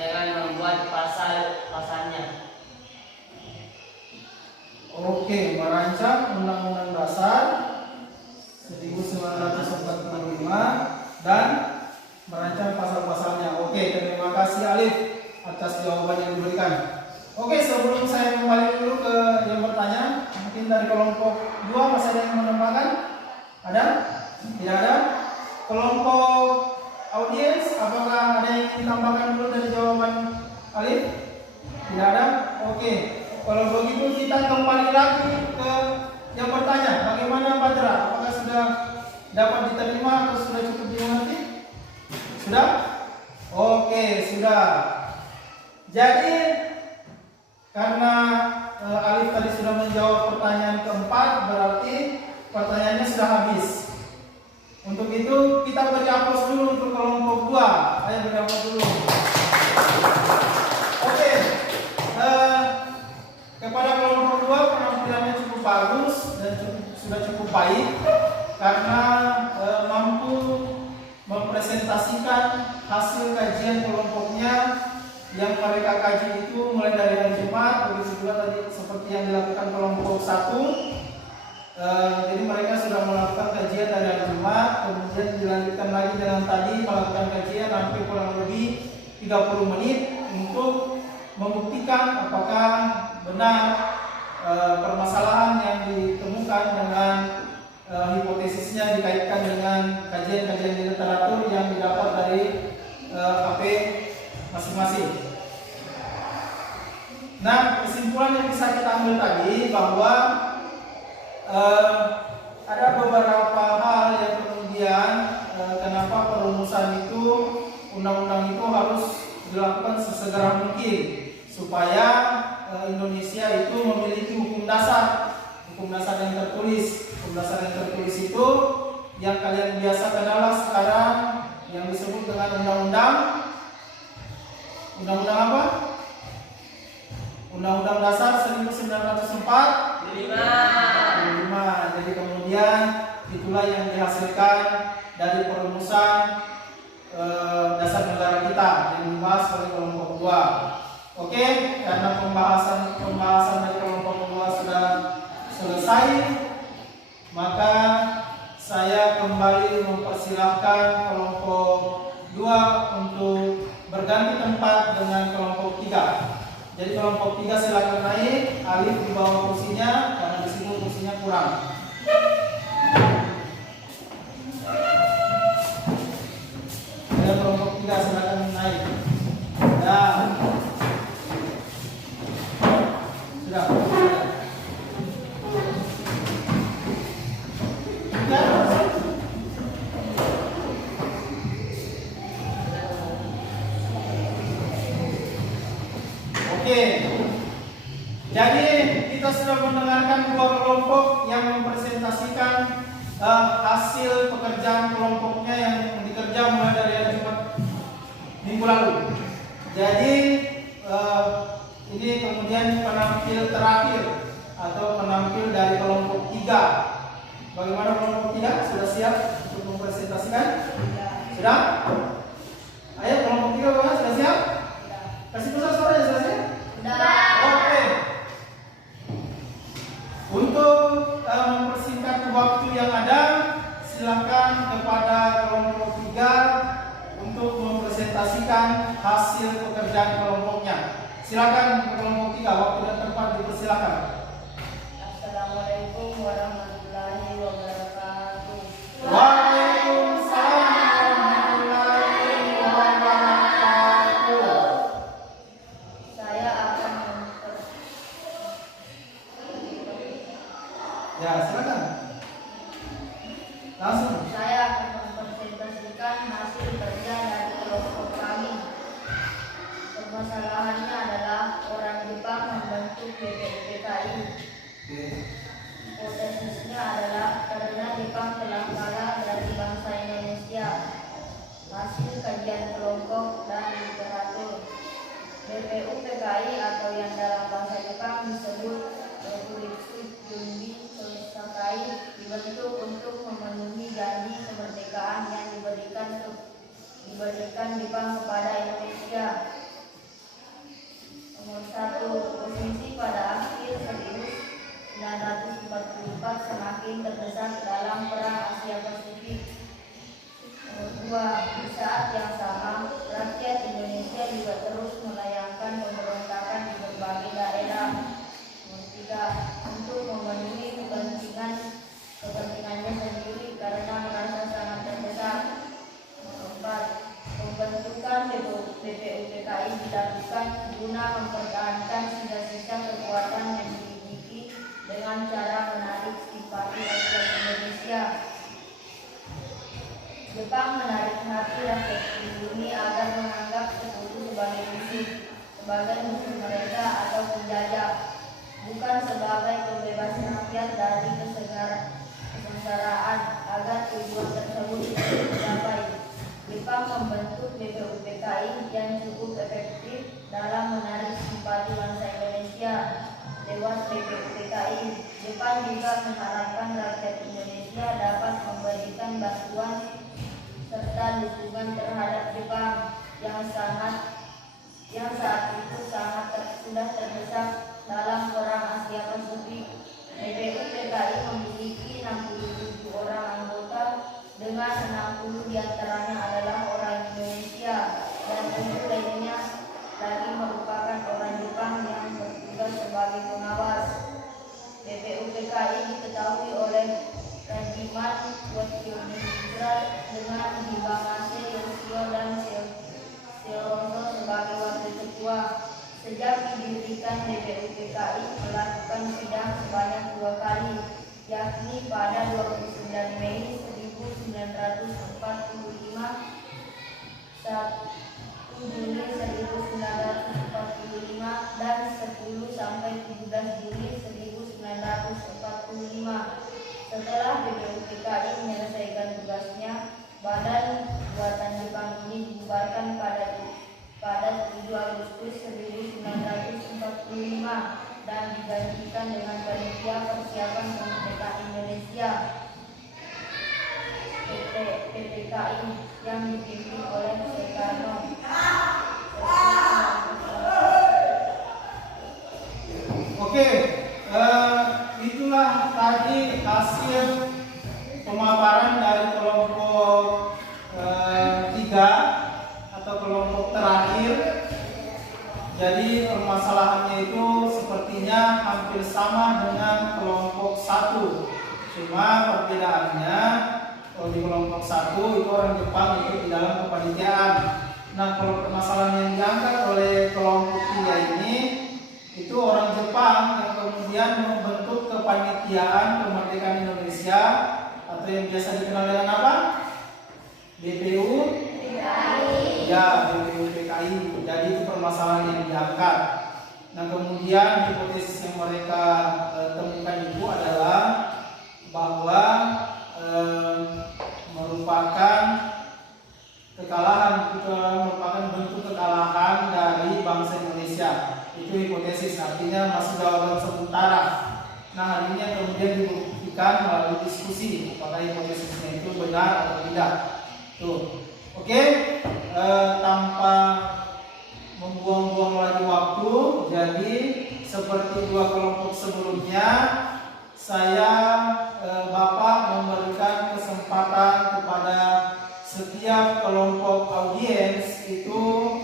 dengan membuat pasal-pasalnya. Oke, merancang Undang-Undang Dasar 1945 dan merancang pasal-pasalnya. Oke, terima kasih Alif atas jawaban yang diberikan. Oke, sebelum saya kembali dulu ke yang bertanya, mungkin dari kelompok 2 masih ada yang mau menambahkan? Ada? Tidak ada? Kelompok audiens, apakah ada yang ingin ditambahkan dulu dari jawaban Alif? Tidak ada? Oke. Kalau begitu kita kembali lagi ke yang bertanya. Bagaimana Badra? Apakah sudah dapat diterima atau sudah cukup dimengerti? Sudah? Oke, sudah. Jadi karena Alif tadi sudah menjawab pertanyaan keempat, berarti pertanyaannya sudah habis. Untuk itu kita beri aplaus dulu untuk kelompok 2. Ayo beri aplaus dulu. Oke. Kepada kelompok 2 penampilannya cukup bagus dan sudah cukup baik karena mampu mempresentasikan hasil kajian kelompoknya yang mereka kaji itu mulai dari hari Jumat, begitu juga tadi seperti yang dilakukan kelompok 1. Jadi mereka sudah melakukan kajian dari hari Jumat, kemudian dilanjutkan lagi dengan tadi melakukan kajian hampir kurang lebih 30 menit untuk membuktikan apakah benar permasalahan yang ditemukan dengan hipotesisnya dikaitkan dengan kajian-kajian di literatur yang didapat dari AP masing-masing. Nah, kesimpulan yang bisa kita ambil tadi bahwa ada beberapa hal yang kemudian kenapa perumusan itu, undang-undang itu harus dilakukan sesegera mungkin supaya Indonesia itu memiliki hukum dasar yang tertulis. Hukum dasar yang tertulis itu yang kalian biasa kenal sekarang yang disebut dengan undang-undang apa? Undang-Undang Dasar 1945. Jadi kemudian itulah yang dihasilkan dari perumusan dasar negara kita yang dibahas oleh kelompok 2. Oke, karena pembahasan dari kelompok 2 sudah selesai, maka saya kembali mempersilahkan kelompok 2 untuk berganti tempat dengan kelompok 3. Jadi kelompok 3 silakan naik, Alif di bawah kursinya karena di sini kursinya kurang. Ada kelompok 3 silakan naik. Dan sudah. Oke. Jadi kita sudah mendengarkan dua kelompok yang mempresentasikan hasil pekerjaan kelompoknya yang dikerja mulai dari hari Jumat minggu lalu. Jadi ini kemudian penampil terakhir atau penampil dari kelompok 3. Bagaimana kelompok 3? Sudah siap untuk mempresentasikan? Sudah? Ayo kelompok 3 bagaimana? Sudah siap? Kasih besar suaranya, sudah siap? Oke. Untuk mempersingkat waktu yang ada, silakan kepada kelompok 3 untuk mempresentasikan hasil pekerjaan kelompoknya. Silakan kelompok 3, waktu dan tempat dipersilakan. Assalamualaikum warahmatullahi wabarakatuh. Waalaikumsalam warahmatullahi wabarakatuh. Saya akan Ya, silakan. Langsung. Saya akan mempresentasikan hasil kerja dari kelompok kami. Permasalahannya adalah orang Jepang membentuk BPUPKI. Hipotesisnya adalah karena Jepang telah kalah dari bangsa Indonesia. Hasil kajian kelompok dan literatur. BPUPKI atau yang dalam bahasa Jepang disebut Republik Junbi Sakai dibentuk untuk memenuhi janji kemerdekaan yang diberikan Jepang kepada Indonesia. dilakukan guna mempertahankan sisa-sisa kekuatan yang dimiliki dengan cara menarik simpati rakyat Indonesia. Jepang menarik hati rakyat pribumi agar menganggap Sekutu sebagai musuh mereka atau penjajah, bukan sebagai pembebasan rakyat dari kesengsaraan. Agar tujuan tersebut tercapai, Jepang membentuk BPUPKI yang cukup efektif dalam menarik simpati bangsa Indonesia. Lewat BPUPKI, Jepang juga mengharapkan rakyat Indonesia dapat memberikan bantuan serta dukungan terhadap Jepang yang saat itu sudah terdesak dalam perang Asia Pasifik. BPUPKI memiliki 67 orang anggota, dengan 60 diantaranya adalah orang Indonesia dan 7 lainnya lagi merupakan orang Jepang yang bertugas sebagai pengawas. BPUPKI diketahui oleh Rajiman Wetjuningrat dengan Hibamase Yoshio dan Seoronto sebagai wakil ketua. Sejak didirikan, BPUPKI melakukan sidang sebanyak 2 kali, yakni pada 29 Mei 1945, 1 Juni 1945, dan 10 sampai 17 Juni 1945. Setelah BPUPKI menyelesaikan tugasnya, Badan Buatan Jepang ini dibubarkan pada 7 Agustus 1945 dan digantikan dengan Panitia Persiapan Kemerdekaan Indonesia PPKI yang dipimpin oleh Soekarno. Oke, itulah tadi hasil pemaparan dari kelompok 3 atau kelompok terakhir. Jadi permasalahannya itu sepertinya hampir sama dengan kelompok 1. Cuma perbedaannya, kalau di kelompok 1 itu orang Jepang ikut di dalam kepanitiaan. Nah, kalau permasalahan yang diangkat oleh kelompok 3 ini, itu orang Jepang yang kemudian membentuk kepanitiaan kemerdekaan Indonesia atau yang biasa dikenal dengan apa? BPUPKI. Ya, BPUPKI. Jadi itu permasalahan yang diangkat. Nah, kemudian hipotesis yang mereka temukan itu adalah bahwa merupakan merupakan bentuk kekalahan dari bangsa Indonesia. Itu hipotesis, artinya masih jawaban sementara. Nah, hal ini yang kemudian dibuktikan melalui diskusi apakah hipotesisnya itu benar atau tidak. Tuh, oke. Tanpa membuang-buang lagi waktu, jadi seperti 2 kelompok sebelumnya, saya Bapak memberikan kesempatan kepada setiap kelompok audiens itu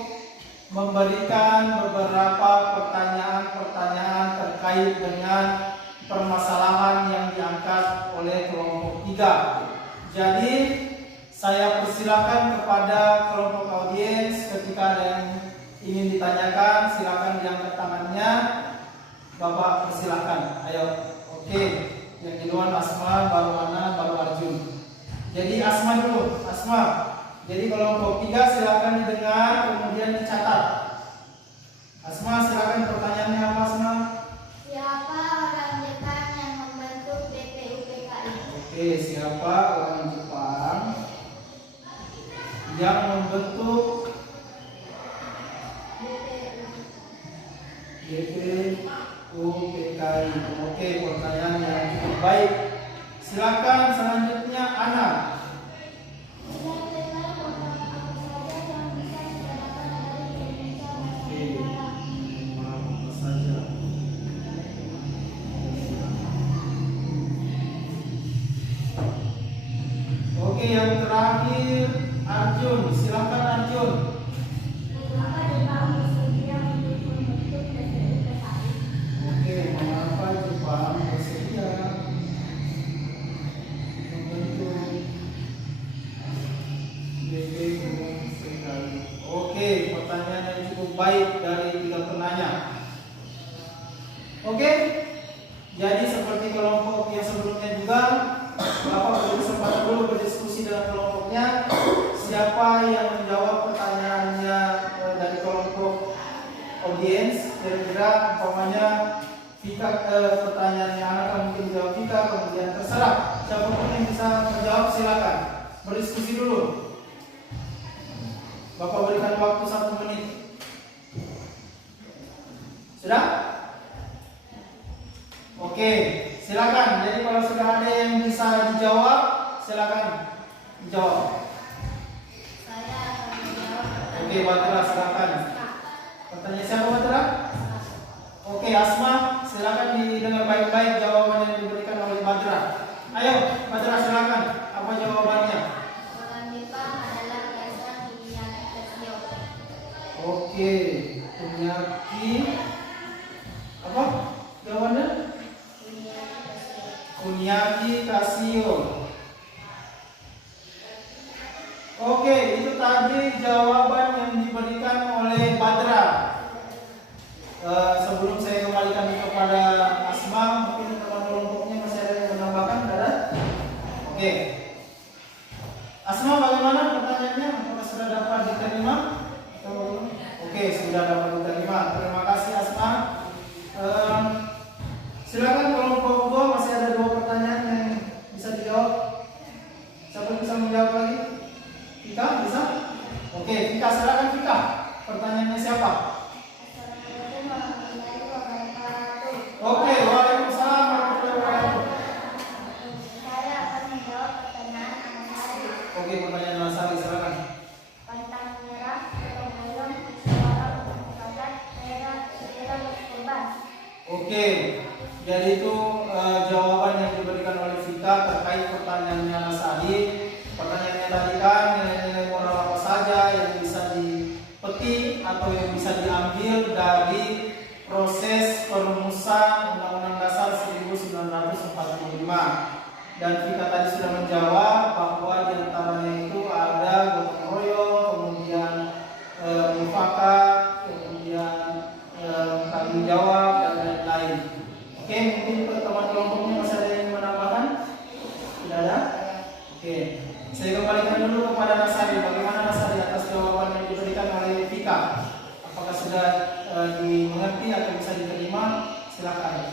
memberikan beberapa pertanyaan-pertanyaan terkait dengan permasalahan yang diangkat oleh kelompok 3. Jadi saya persilakan kepada kelompok audiens, ketika ada yang ingin ditanyakan silakan diangkat tangannya. Bapak persilakan. Ayo. Oke. Yang duluan Asma, baru Ana, baru Arjun. Jadi Asma dulu. Asma. Jadi kelompok 3 silakan didengar kemudian dicatat. Asma, silakan pertanyaannya apa, Asma? Siapa orang Jepang yang membentuk BPUPKI? Oke, siapa orang Jepang yang membentuk BPUPKI? Oke, pertanyaan yang cukup baik. Silakan selanjutnya Ana. Oke, yang terakhir Arjun, silakan Arjun. Mengapa Jepang bersedia untuk membentuk BPUPKI? Oke, mengapa Jepang bersedia membentuk BPUPKI? Oke, pertanyaan yang cukup baik. baik dari 3 penanya. Oke, jadi seperti kelompok yang sebelumnya juga, Bapak beri kesempatan dulu berdiskusi dengan kelompoknya. Siapa yang menjawab pertanyaannya dari kelompok audiens, kira-kira umpamanya Vika, pertanyaannya anak mungkin jawab Vika, kemudian terserah siapapun yang bisa menjawab silakan berdiskusi dulu. Bapak berikan waktu 1 menit. Sudah? Oke, silakan. Jadi kalau sudah ada yang bisa dijawab, silakan dijawab. Saya akan menjawab Oke, Badra silakan. Pertanyaan siapa, Badra? Oke, Asma, silakan didengar baik-baik jawaban yang diberikan oleh Badra. Ayo, Badra silakan. Apa jawabannya? Orang Jepang adalah kiasan Kuniaki Kasio. Oke, Kuniaki apa? Jawabannya? Kuniaki Kasio. Oke, itu tadi jawaban yang diberikan oleh Badra. Sebelum saya kembalikan kepada Asma, mungkin teman kelompoknya masih ada yang menambahkan, ada? Oke. Asma, bagaimana pertanyaannya? Apakah sudah dapat diterima? Oke, sudah dapat diterima. Terima kasih Asma. Silakan kelompok 2, masih ada 2 pertanyaan yang bisa dijawab. Siapa yang bisa menjawab lagi? Vika bisa? Oke, Vika silakan Vika. Pertanyaannya siapa? Assalamualaikum warahmatullahi wabarakatuh. Oke, waalaikumsalam warahmatullahi wabarakatuh. Saya akan menjawab pertanyaan anak tadi. Oke, pertanyaan Nasari silakan. Pantang menyerah, gotong royong, suara untuk masyarakat, daerah berkorban. Oke, jadi itu jawaban yang diberikan oleh Vika terkait pertanyaannya Nasari. Pertanyaannya tadi kan nilai-nilai moral apa saja yang bisa dipetik atau yang bisa diambil dari proses perumusan Undang-Undang Dasar 1945. Dan Vika tadi sudah menjawab bahwa di antaranya itu ada gotong royong, kemudian mufakat, kemudian tanggung jawab dan lain-lain. Oke, mungkin teman kelompoknya masih ada yang menambahkan? Tidak ada? Oke, saya kembalikan dulu kepada Nasari. Bagaimana Nasari atas jawaban yang diberikan oleh Vika? Apakah sudah dimengerti atau bisa diterima? Silakan.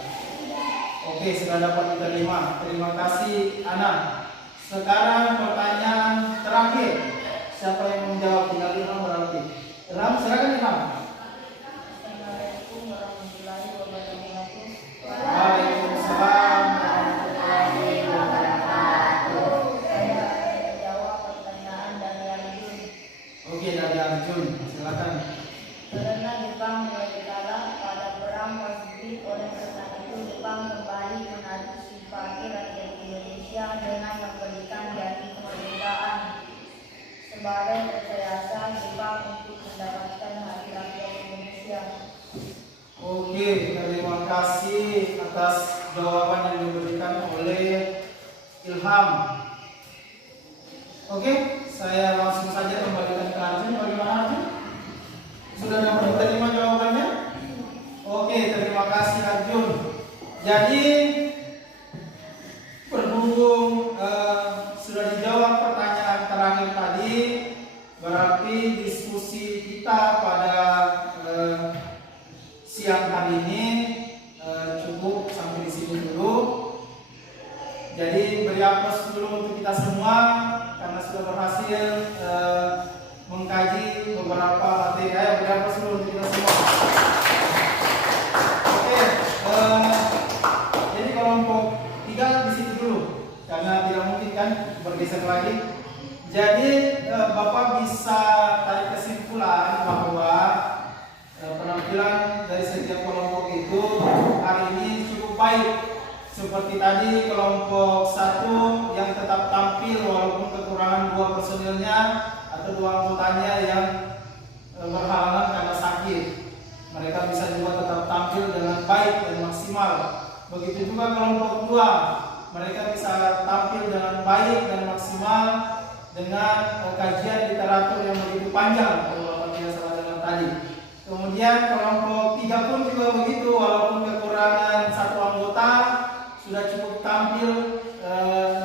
Oke, sudah dapat diterima. Terima kasih Ana. Sekarang pertanyaan terakhir. Siapa yang menjawab? Tinggal Ilham berarti. Ilham, silakan Ilham. Assalamualaikum warahmatullahi wabarakatuh. Waalaikumsalam warahmatullahi wabarakatuh. Saya akan menjawab pertanyaan dari Arjun. Oke, dari Arjun, silakan. Karena Jepang mulai kalah pada perang Pasifik, oleh karena itu Jepang kembali mengantisipasi rakyat Indonesia dengan memberikan janji kemerdekaan sebagai rekayasa Jepang untuk mendapatkan hati rakyat Indonesia. Oke, terima kasih atas jawaban yang diberikan oleh Ilham. Oke, saya langsung saja kembalikan ke Arjun. Bagaimana Arjun? Sudah dapat diterima jawabannya? Oke, terima kasih Arjun. Jadi berhubung sudah dijawab pertanyaan terakhir tadi, berarti diskusi kita pada siang hari ini cukup sampai di sini dulu. Jadi beri aplaus dulu untuk kita semua karena sudah berhasil mengkaji beberapa materi. Ayo beri aplaus dulu untuk kita semua. Oke, jadi kelompok 3 di situ dulu karena tidak mungkin kan bergeser lagi. Jadi Bapak bisa tarik kesimpulan bahwa penampilan dari setiap kelompok itu hari ini cukup baik. Seperti tadi kelompok 1 yang tetap tampil walaupun kekurangan 2 personilnya atau 2 anggotanya yang berhalangan karena sakit. Mereka bisa juga tetap tampil dengan baik dan maksimal. Begitu juga kelompok 2, mereka bisa tampil dengan baik dan maksimal dengan kajian literatur yang begitu panjang kalau Bapak tidak salah dengar tadi. Kemudian kelompok 3 pun juga begitu, walaupun kekurangan satu anggota sudah cukup tampil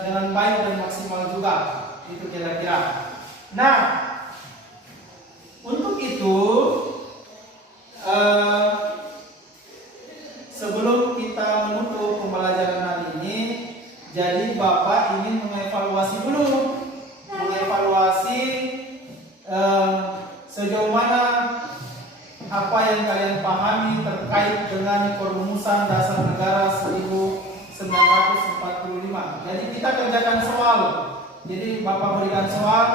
dengan baik dan maksimal juga. Itu kira-kira. Nah, untuk itu sebelum kita menutup pembelajaran hari ini, jadi Bapak ingin mengevaluasi dulu, sejauh mana apa yang kalian pahami terkait dengan perumusan dasar negara 1945. Jadi kita kerjakan soal. Jadi Bapak berikan soal.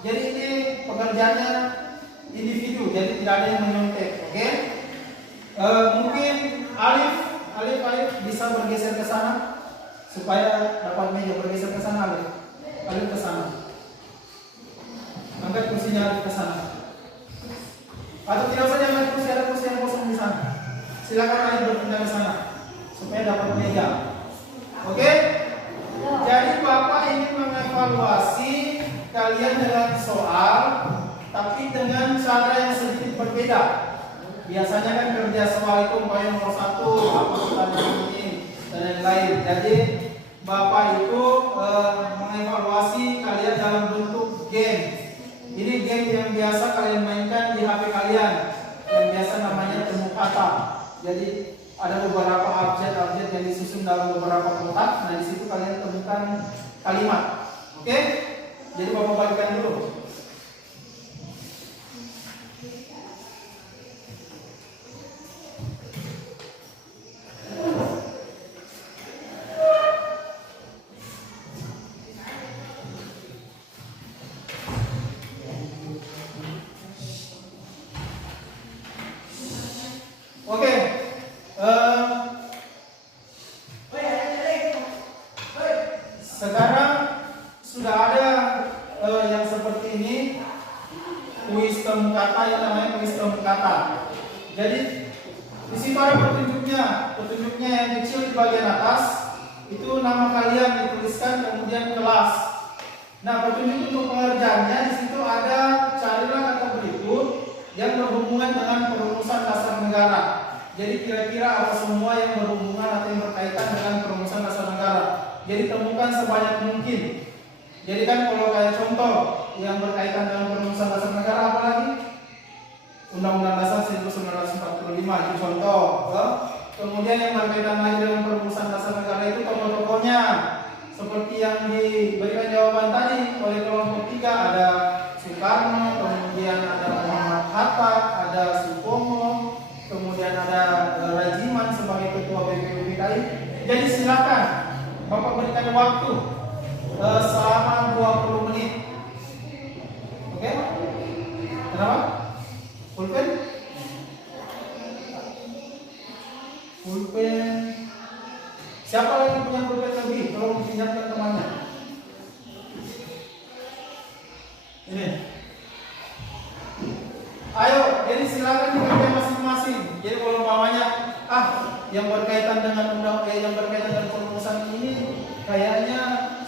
Jadi ini pekerjaannya individu, jadi tidak ada yang menyontek, oke? Mungkin Alif bisa bergeser ke sana supaya dapat meja, bergeser ke sana Alif ke sana. Angkat kursinya Alif ke sana. Atau tidak usah angkat kursi, ada kursi yang kosong di sana. Silakan Alif berpindah ke sana supaya dapat meja. Oke? Jadi Bapak ingin mengevaluasi kalian dengan soal, tapi dengan cara yang sedikit berbeda. Biasanya kan kerja soal itu umpamanya nomor 1, apa pertanyaan ini dan lain-lain. Jadi Bapak itu mengevaluasi kalian dalam bentuk game. Ini game yang biasa kalian mainkan di HP kalian, yang biasa namanya temu kata. Jadi ada beberapa abjad yang disusun dalam beberapa kotak. Nah di situ kalian temukan kalimat. Oke? Jadi Bapak bagikan dulu. Oke. Sekarang sudah ada yang seperti ini, kuis temu kata yang namanya kuis temu kata. Jadi di situ ada petunjuknya yang kecil di bagian atas itu nama kalian dituliskan, kemudian kelas. Nah petunjuk untuk pengerjaannya di situ ada carilah kata berikut yang berhubungan dengan perumusan dasar negara. Jadi kira-kira apa semua yang berhubungan atau yang berkaitan dengan perumusan dasar negara. Jadi temukan sebanyak mungkin. Jadi kan kalau kayak contoh yang berkaitan dengan perumusan dasar negara apa lagi? Undang-Undang Dasar 1945 itu contoh. Kemudian yang berkaitan lagi dengan perumusan dasar negara itu tokoh-tokohnya. Seperti yang diberikan jawaban tadi oleh kelompok 3, ada Soekarno, kemudian ada Muhammad Hatta, ada Supomo, kemudian ada Rajiman sebagai ketua BPUPKI. Jadi silakan Bapak berikan waktu selama 20 menit. Oke? Kenapa? Pulpen? Pulpen. Siapa lagi punya pulpen lebih? Tolong pinjamkan temannya. Ini. Ayo, jadi silakan dikerja masing-masing. Jadi kalau umpamanya yang berkaitan dengan yang berkaitan dengan perumusan ini kayaknya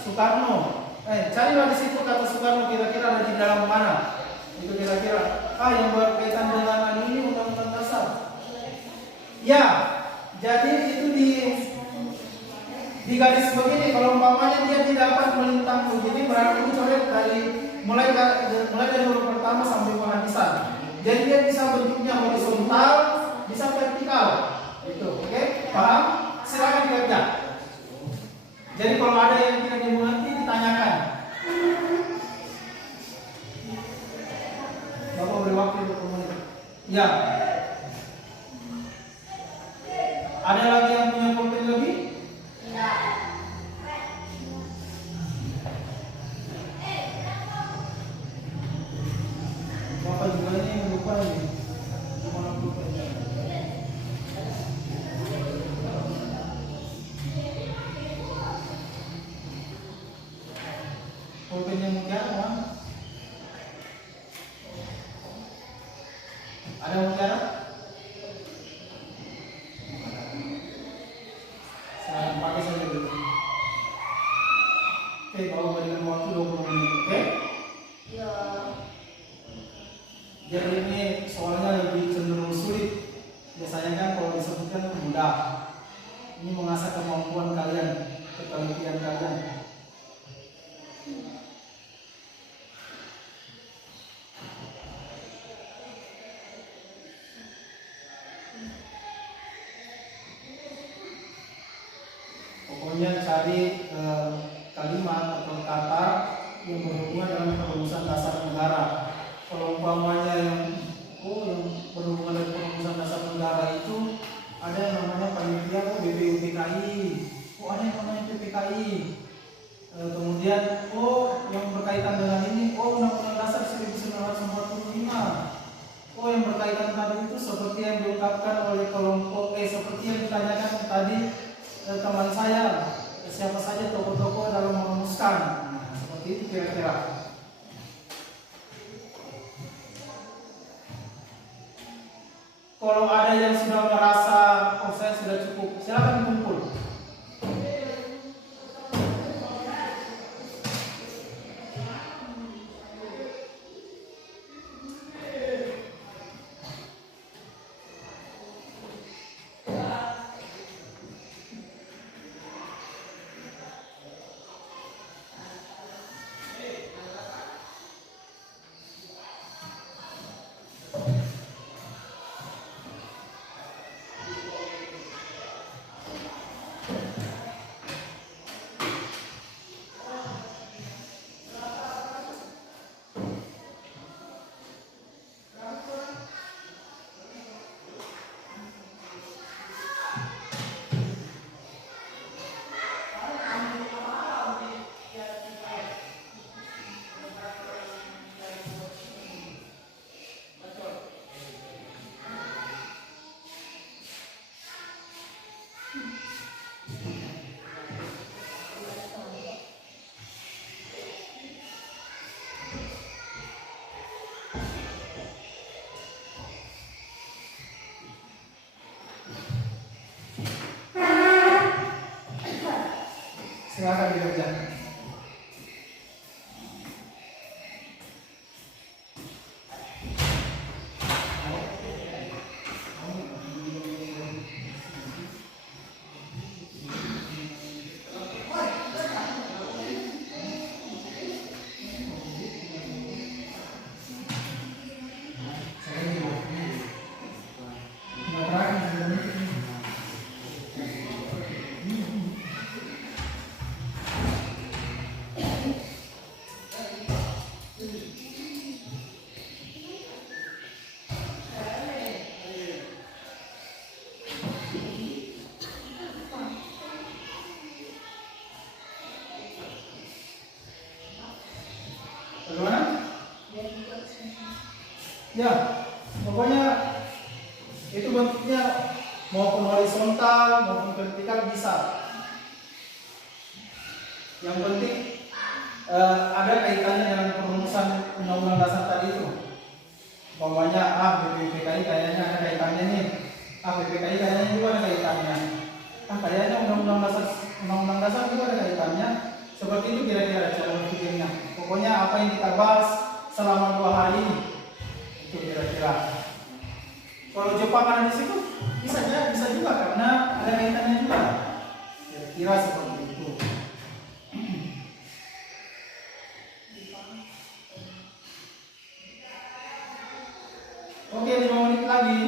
Soekarno. Carilah di situ kata Soekarno kira-kira ada di dalam mana. Itu kira-kira yang berkaitan dengan ini undang-undang dasar. Ya, jadi itu di garis begini. Kalau umpamanya dia didapat melintang begini, berarti coret dari mulai dari huruf pertama sampai penghabisan. Jadi dia bisa bentuknya horizontal, bisa vertikal. Gitu, oke? Paham? Silakan dikerja. Jadi kalau ada yang tidak dimengerti ditanyakan. Bapak beri waktu untuk komunikasi. Ya. Ada lagi yang punya pulpen lebih? Bapak juga ini lupa ini. Mana pulpennya? Pulpennya Mutiara mana? Ada Mutiara? Saya pakai saja dulu. Oke, Bapak berikan waktu 20 menit, oke? Ya. Jadi ini soalnya lebih cenderung biasanya kan kalau disebutkan mudah. Ini mengasah kemampuan kalian, ketelitian kalian. Pokoknya cari kalimat atau kata yang berhubungan dengan perumusan dasar negara. Kalau umpamanya yang berhubungan dengan perumusan dasar negara itu ada yang namanya panitia BPUPKI, ada yang namanya PPKI. Kemudian yang berkaitan dengan ini, Undang-Undang Dasar 1945. Yang berkaitan tadi itu seperti yang diungkapkan oleh kelompok seperti yang ditanyakan tadi teman saya, siapa saja tokoh-tokoh dalam merumuskan. Nah, seperti itu kira-kira. Kalau ada yang sudah merasa saya sudah cukup, silakan kumpul. Silakan dikerjakan. Bagaimana? Ya, pokoknya itu bentuknya maupun horizontal maupun vertikal bisa. Yang penting ada kaitannya dengan perumusan Undang-Undang Dasar tadi itu. Umpamanya BPUPKI kayaknya ada kaitannya nih. BPKI kayaknya juga ada kaitannya. Kayaknya Undang-Undang Dasar juga ada kaitannya. Seperti itu kira-kira cara berpikirnya. Pokoknya apa yang kita bahas selama 2 hari ini itu kira-kira. Kalau Jepang ada di situ bisa juga karena ada kaitannya juga. Kira-kira seperti itu. Oke, 5 menit lagi.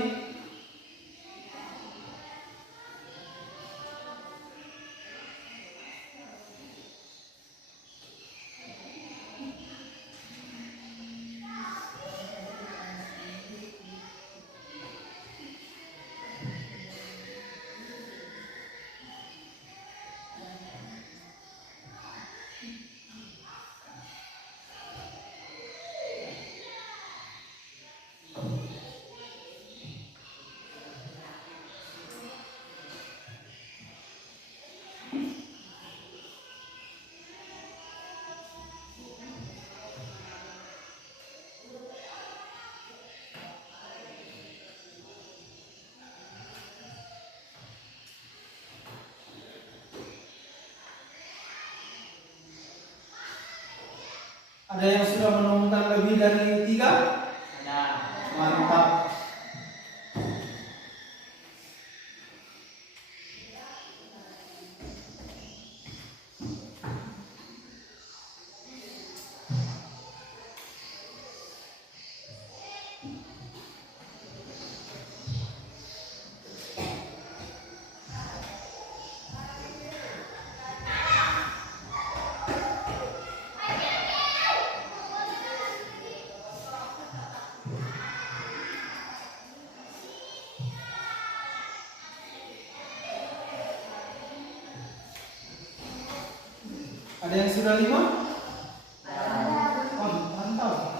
Ada yang sudah menemukan lebih dari 3? Ada. Mantap. sudah 5? Oh, mantap.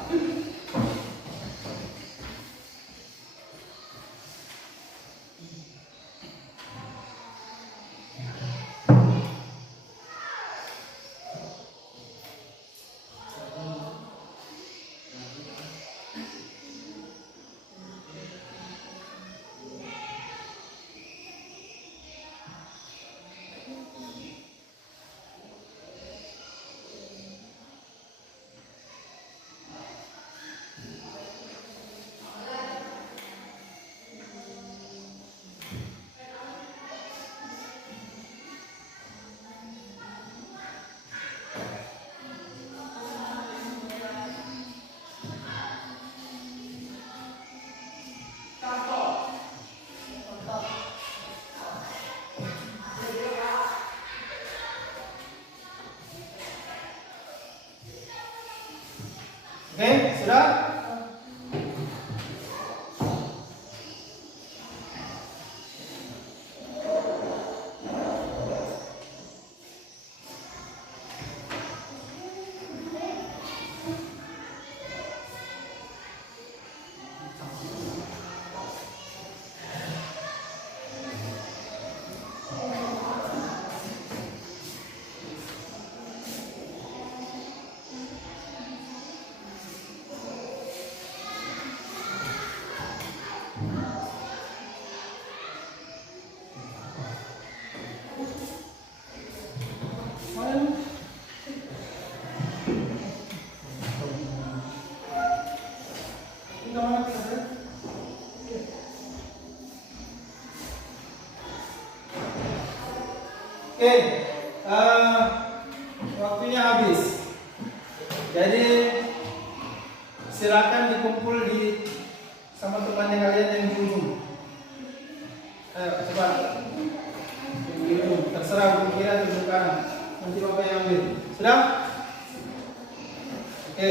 Oke, sudah? Oke, waktunya habis. Jadi silakan dikumpul sama temannya kalian yang di ujung. Ayo coba yang di ujung. Terserah ujung kiri atau ujung kanan. Nanti bapak yang ambil. Sudah? Oke,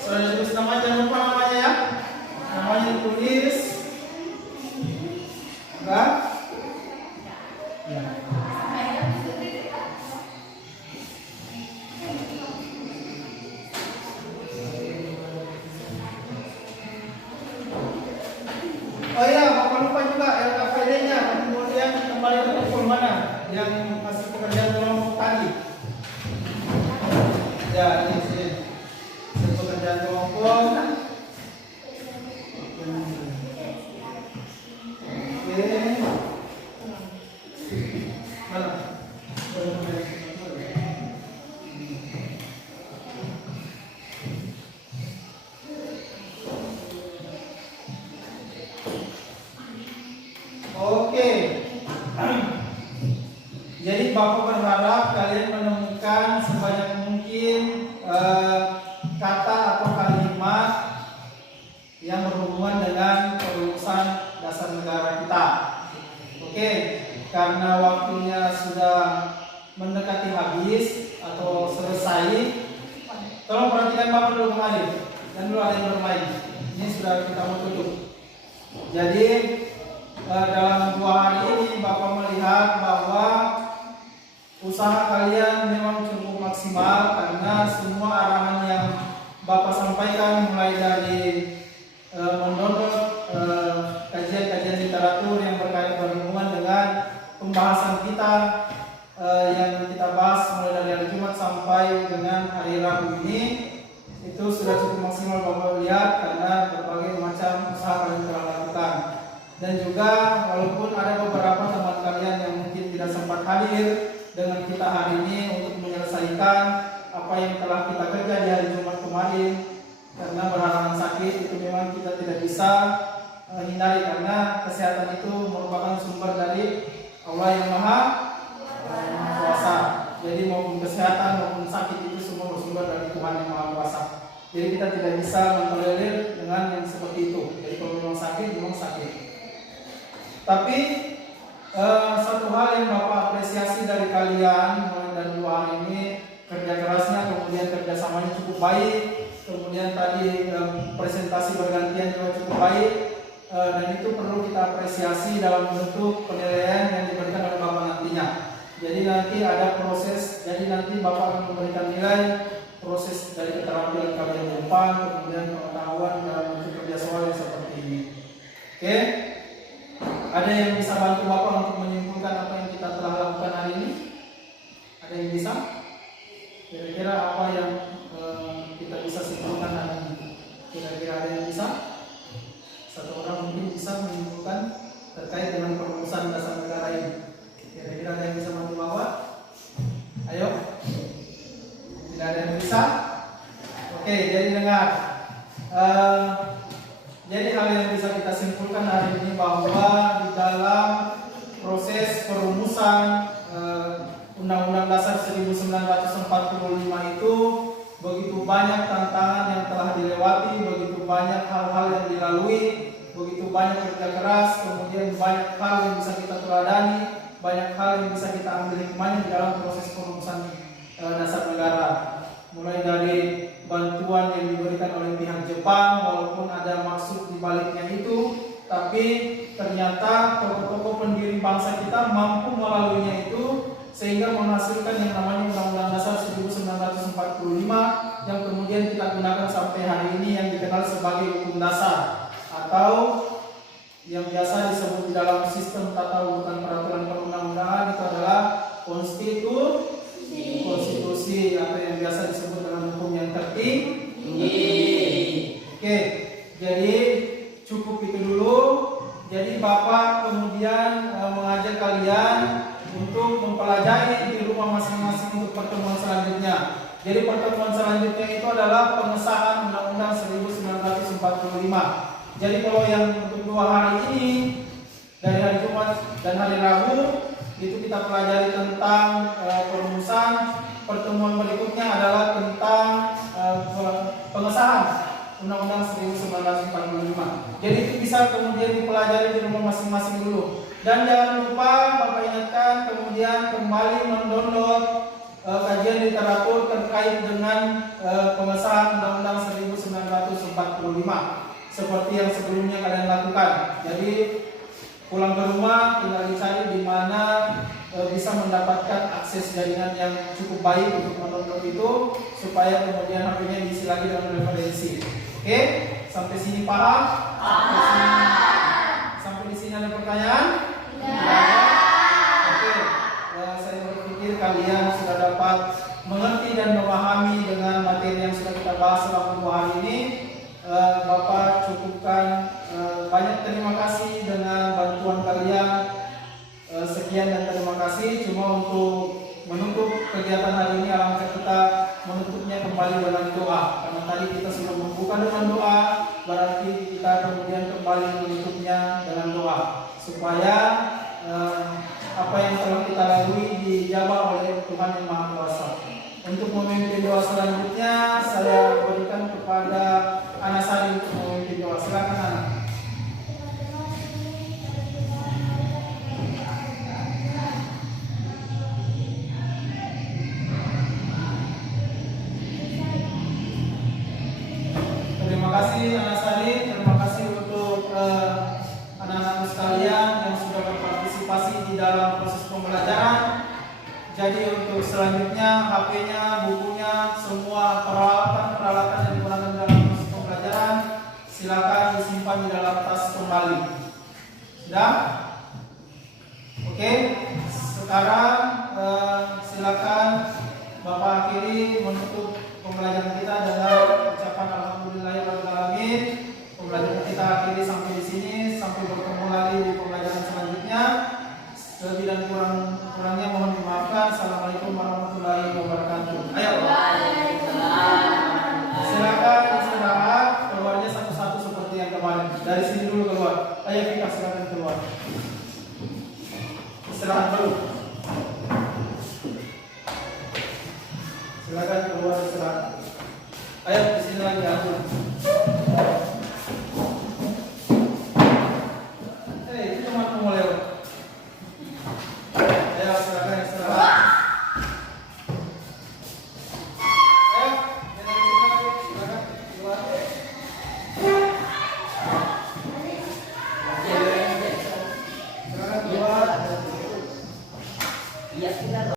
sudah ditulis namanya. Jangan lupa namanya ya. Namanya ditulis. Enggak? Ya. Oh iya, bapak lupa juga LKPD-nya. Kemudian kembali ke kumpul mana yang hasil pekerjaan kelompok tadi. Ya, ini sih hasil pekerjaan kelompok. Oke. Mana? Oke. Jadi Bapak berharap kalian menemukan sebanyak mungkin kata atau kalimat yang berhubungan dengan perumusan dasar negara kita. Oke, karena waktunya sudah mendekati habis atau selesai, tolong perhatikan Bapak dulu kembali dan dulu ada yang bermain. Ini sudah kita mau tutup. Jadi dalam 2 hari ini Bapak melihat bahwa usaha kalian memang cukup maksimal karena semua arahan yang Bapak sampaikan mulai dari mendownload kajian-kajian literatur yang berhubungan dengan pembahasan kita yang kita bahas mulai dari hari Jumat sampai dengan hari Rabu ini, itu sudah cukup maksimal Bapak lihat karena berbagai macam usaha kalian telah lakukan. Dan juga walaupun ada beberapa teman kalian yang mungkin tidak sempat hadir dengan kita hari ini untuk menyelesaikan apa yang telah kita kerja di hari Jumat kemarin, karena berhalangan sakit, itu memang kita tidak bisa hindari karena kesehatan itu merupakan sumber dari Allah yang Maha Kuasa. Jadi maupun kesehatan maupun sakit itu semua bersumber dari Tuhan yang Maha Kuasa. Jadi kita tidak bisa mentolerir dengan yang seperti itu. Jadi kalau memang sakit. Tapi satu hal yang Bapak apresiasi dari kalian mulai dari 2 hari ini, kerja kerasnya, kemudian kerjasamanya cukup baik, kemudian tadi presentasi bergantian juga cukup baik, dan itu perlu kita apresiasi dalam bentuk penilaian yang diberikan oleh Bapak nantinya. Jadi nanti ada proses, jadi nanti Bapak akan memberikan nilai proses dari keterampilan kalian Jepang, kemudian pengetahuan dalam bentuk kerja soal yang seperti ini. Oke? Ada yang bisa bantu Bapak untuk menyimpulkan apa yang kita telah lakukan hari ini? Ada yang bisa? Kira-kira apa yang kita bisa simpulkan hari ini? Kira-kira ada yang bisa? Satu orang mungkin bisa menyimpulkan terkait dengan perumusan dasar negara ini. Kira-kira ada yang bisa bantu Bapak? Ayo. Tidak ada yang bisa? Oke, jadi dengar. Jadi hal yang bisa kita simpulkan hari ini bahwa di dalam proses perumusan Undang-Undang Dasar 1945 itu begitu banyak tantangan yang telah dilewati, begitu banyak hal-hal yang dilalui, begitu banyak kerja keras, kemudian banyak hal yang bisa kita teladani, banyak hal yang bisa kita ambil hikmahnya di dalam proses perumusan dasar negara. Mulai dari bantuan yang diberikan oleh pihak Jepang, walaupun ada maksud di baliknya itu, tapi ternyata tokoh-tokoh pendiri bangsa kita mampu melaluinya itu sehingga menghasilkan yang namanya Undang-Undang Dasar 1945 yang kemudian kita gunakan sampai hari ini, yang dikenal sebagai hukum dasar atau yang biasa disebut di dalam sistem tata urutan peraturan perundang-undangan itu adalah konstitusi atau yang biasa disebut dengan hukum yang tertinggi. Oke, jadi cukup itu dulu. Jadi Bapak kemudian mengajak kalian untuk mempelajari di rumah masing-masing untuk pertemuan selanjutnya. Jadi pertemuan selanjutnya itu adalah pengesahan Undang-Undang 1945. Jadi kalau yang untuk 2 hari ini dari hari Jumat dan hari Rabu itu kita pelajari tentang perumusan. Pertemuan berikutnya adalah tentang pengesahan Undang-Undang 1945. Jadi itu bisa kemudian dipelajari di rumah masing-masing dulu. Dan jangan lupa Bapak ingatkan kemudian kembali mendownload kajian literatur terkait dengan pengesahan Undang-Undang 1945 seperti yang sebelumnya kalian lakukan. Jadi pulang ke rumah tinggal dicari di mana bisa mendapatkan akses jaringan yang cukup baik untuk mendownload itu supaya kemudian HP-nya diisi lagi dengan referensi. Oke, sampai sini paham? Sampai di sini ada pertanyaan? Oke, saya berpikir kalian sudah dapat mengerti dan memahami dengan materi yang sudah kita bahas selama 2 hari ini. Bapak cukupkan. Banyak terima kasih dengan bantuan kalian. Sekian dan terima kasih. Cuma untuk menutup kegiatan hari ini, alangkah kita menutupnya kembali dengan doa. Karena tadi kita sudah membuka dengan doa, berarti kita kemudian kembali menutupnya dengan doa supaya apa yang telah kita lalui dijawab oleh Tuhan yang Maha Kuasa. Untuk memimpin doa selanjutnya, saya berikan kepada Ana Sari untuk memimpin doa. Silakan Ana. Terima kasih Ana Sari, terima kasih untuk anak-anak sekalian yang sudah berpartisipasi di dalam proses pembelajaran. Jadi untuk selanjutnya HP-nya, bukunya, semua peralatan yang digunakan dalam proses pembelajaran silakan disimpan di dalam tas kembali. Sudah? Oke. Sekarang silakan Bapak akhiri menutup pembelajaran kita dengan ucapan alhamdulillahirobbilalamin. Pembelajaran kita akhiri sampai di sini, sampai bertemu lagi di pembelajaran selanjutnya. Lebih dan kurangnya mohon dimaafkan. Assalamualaikum warahmatullahi wabarakatuh. Ayo. Silakan istirahat. Keluarnya satu-satu seperti yang kemarin. Dari sini dulu keluar. Ayo kita silakan keluar. Istirahat dulu. Silakan keluar istirahat. Ayo di sini lagi aku.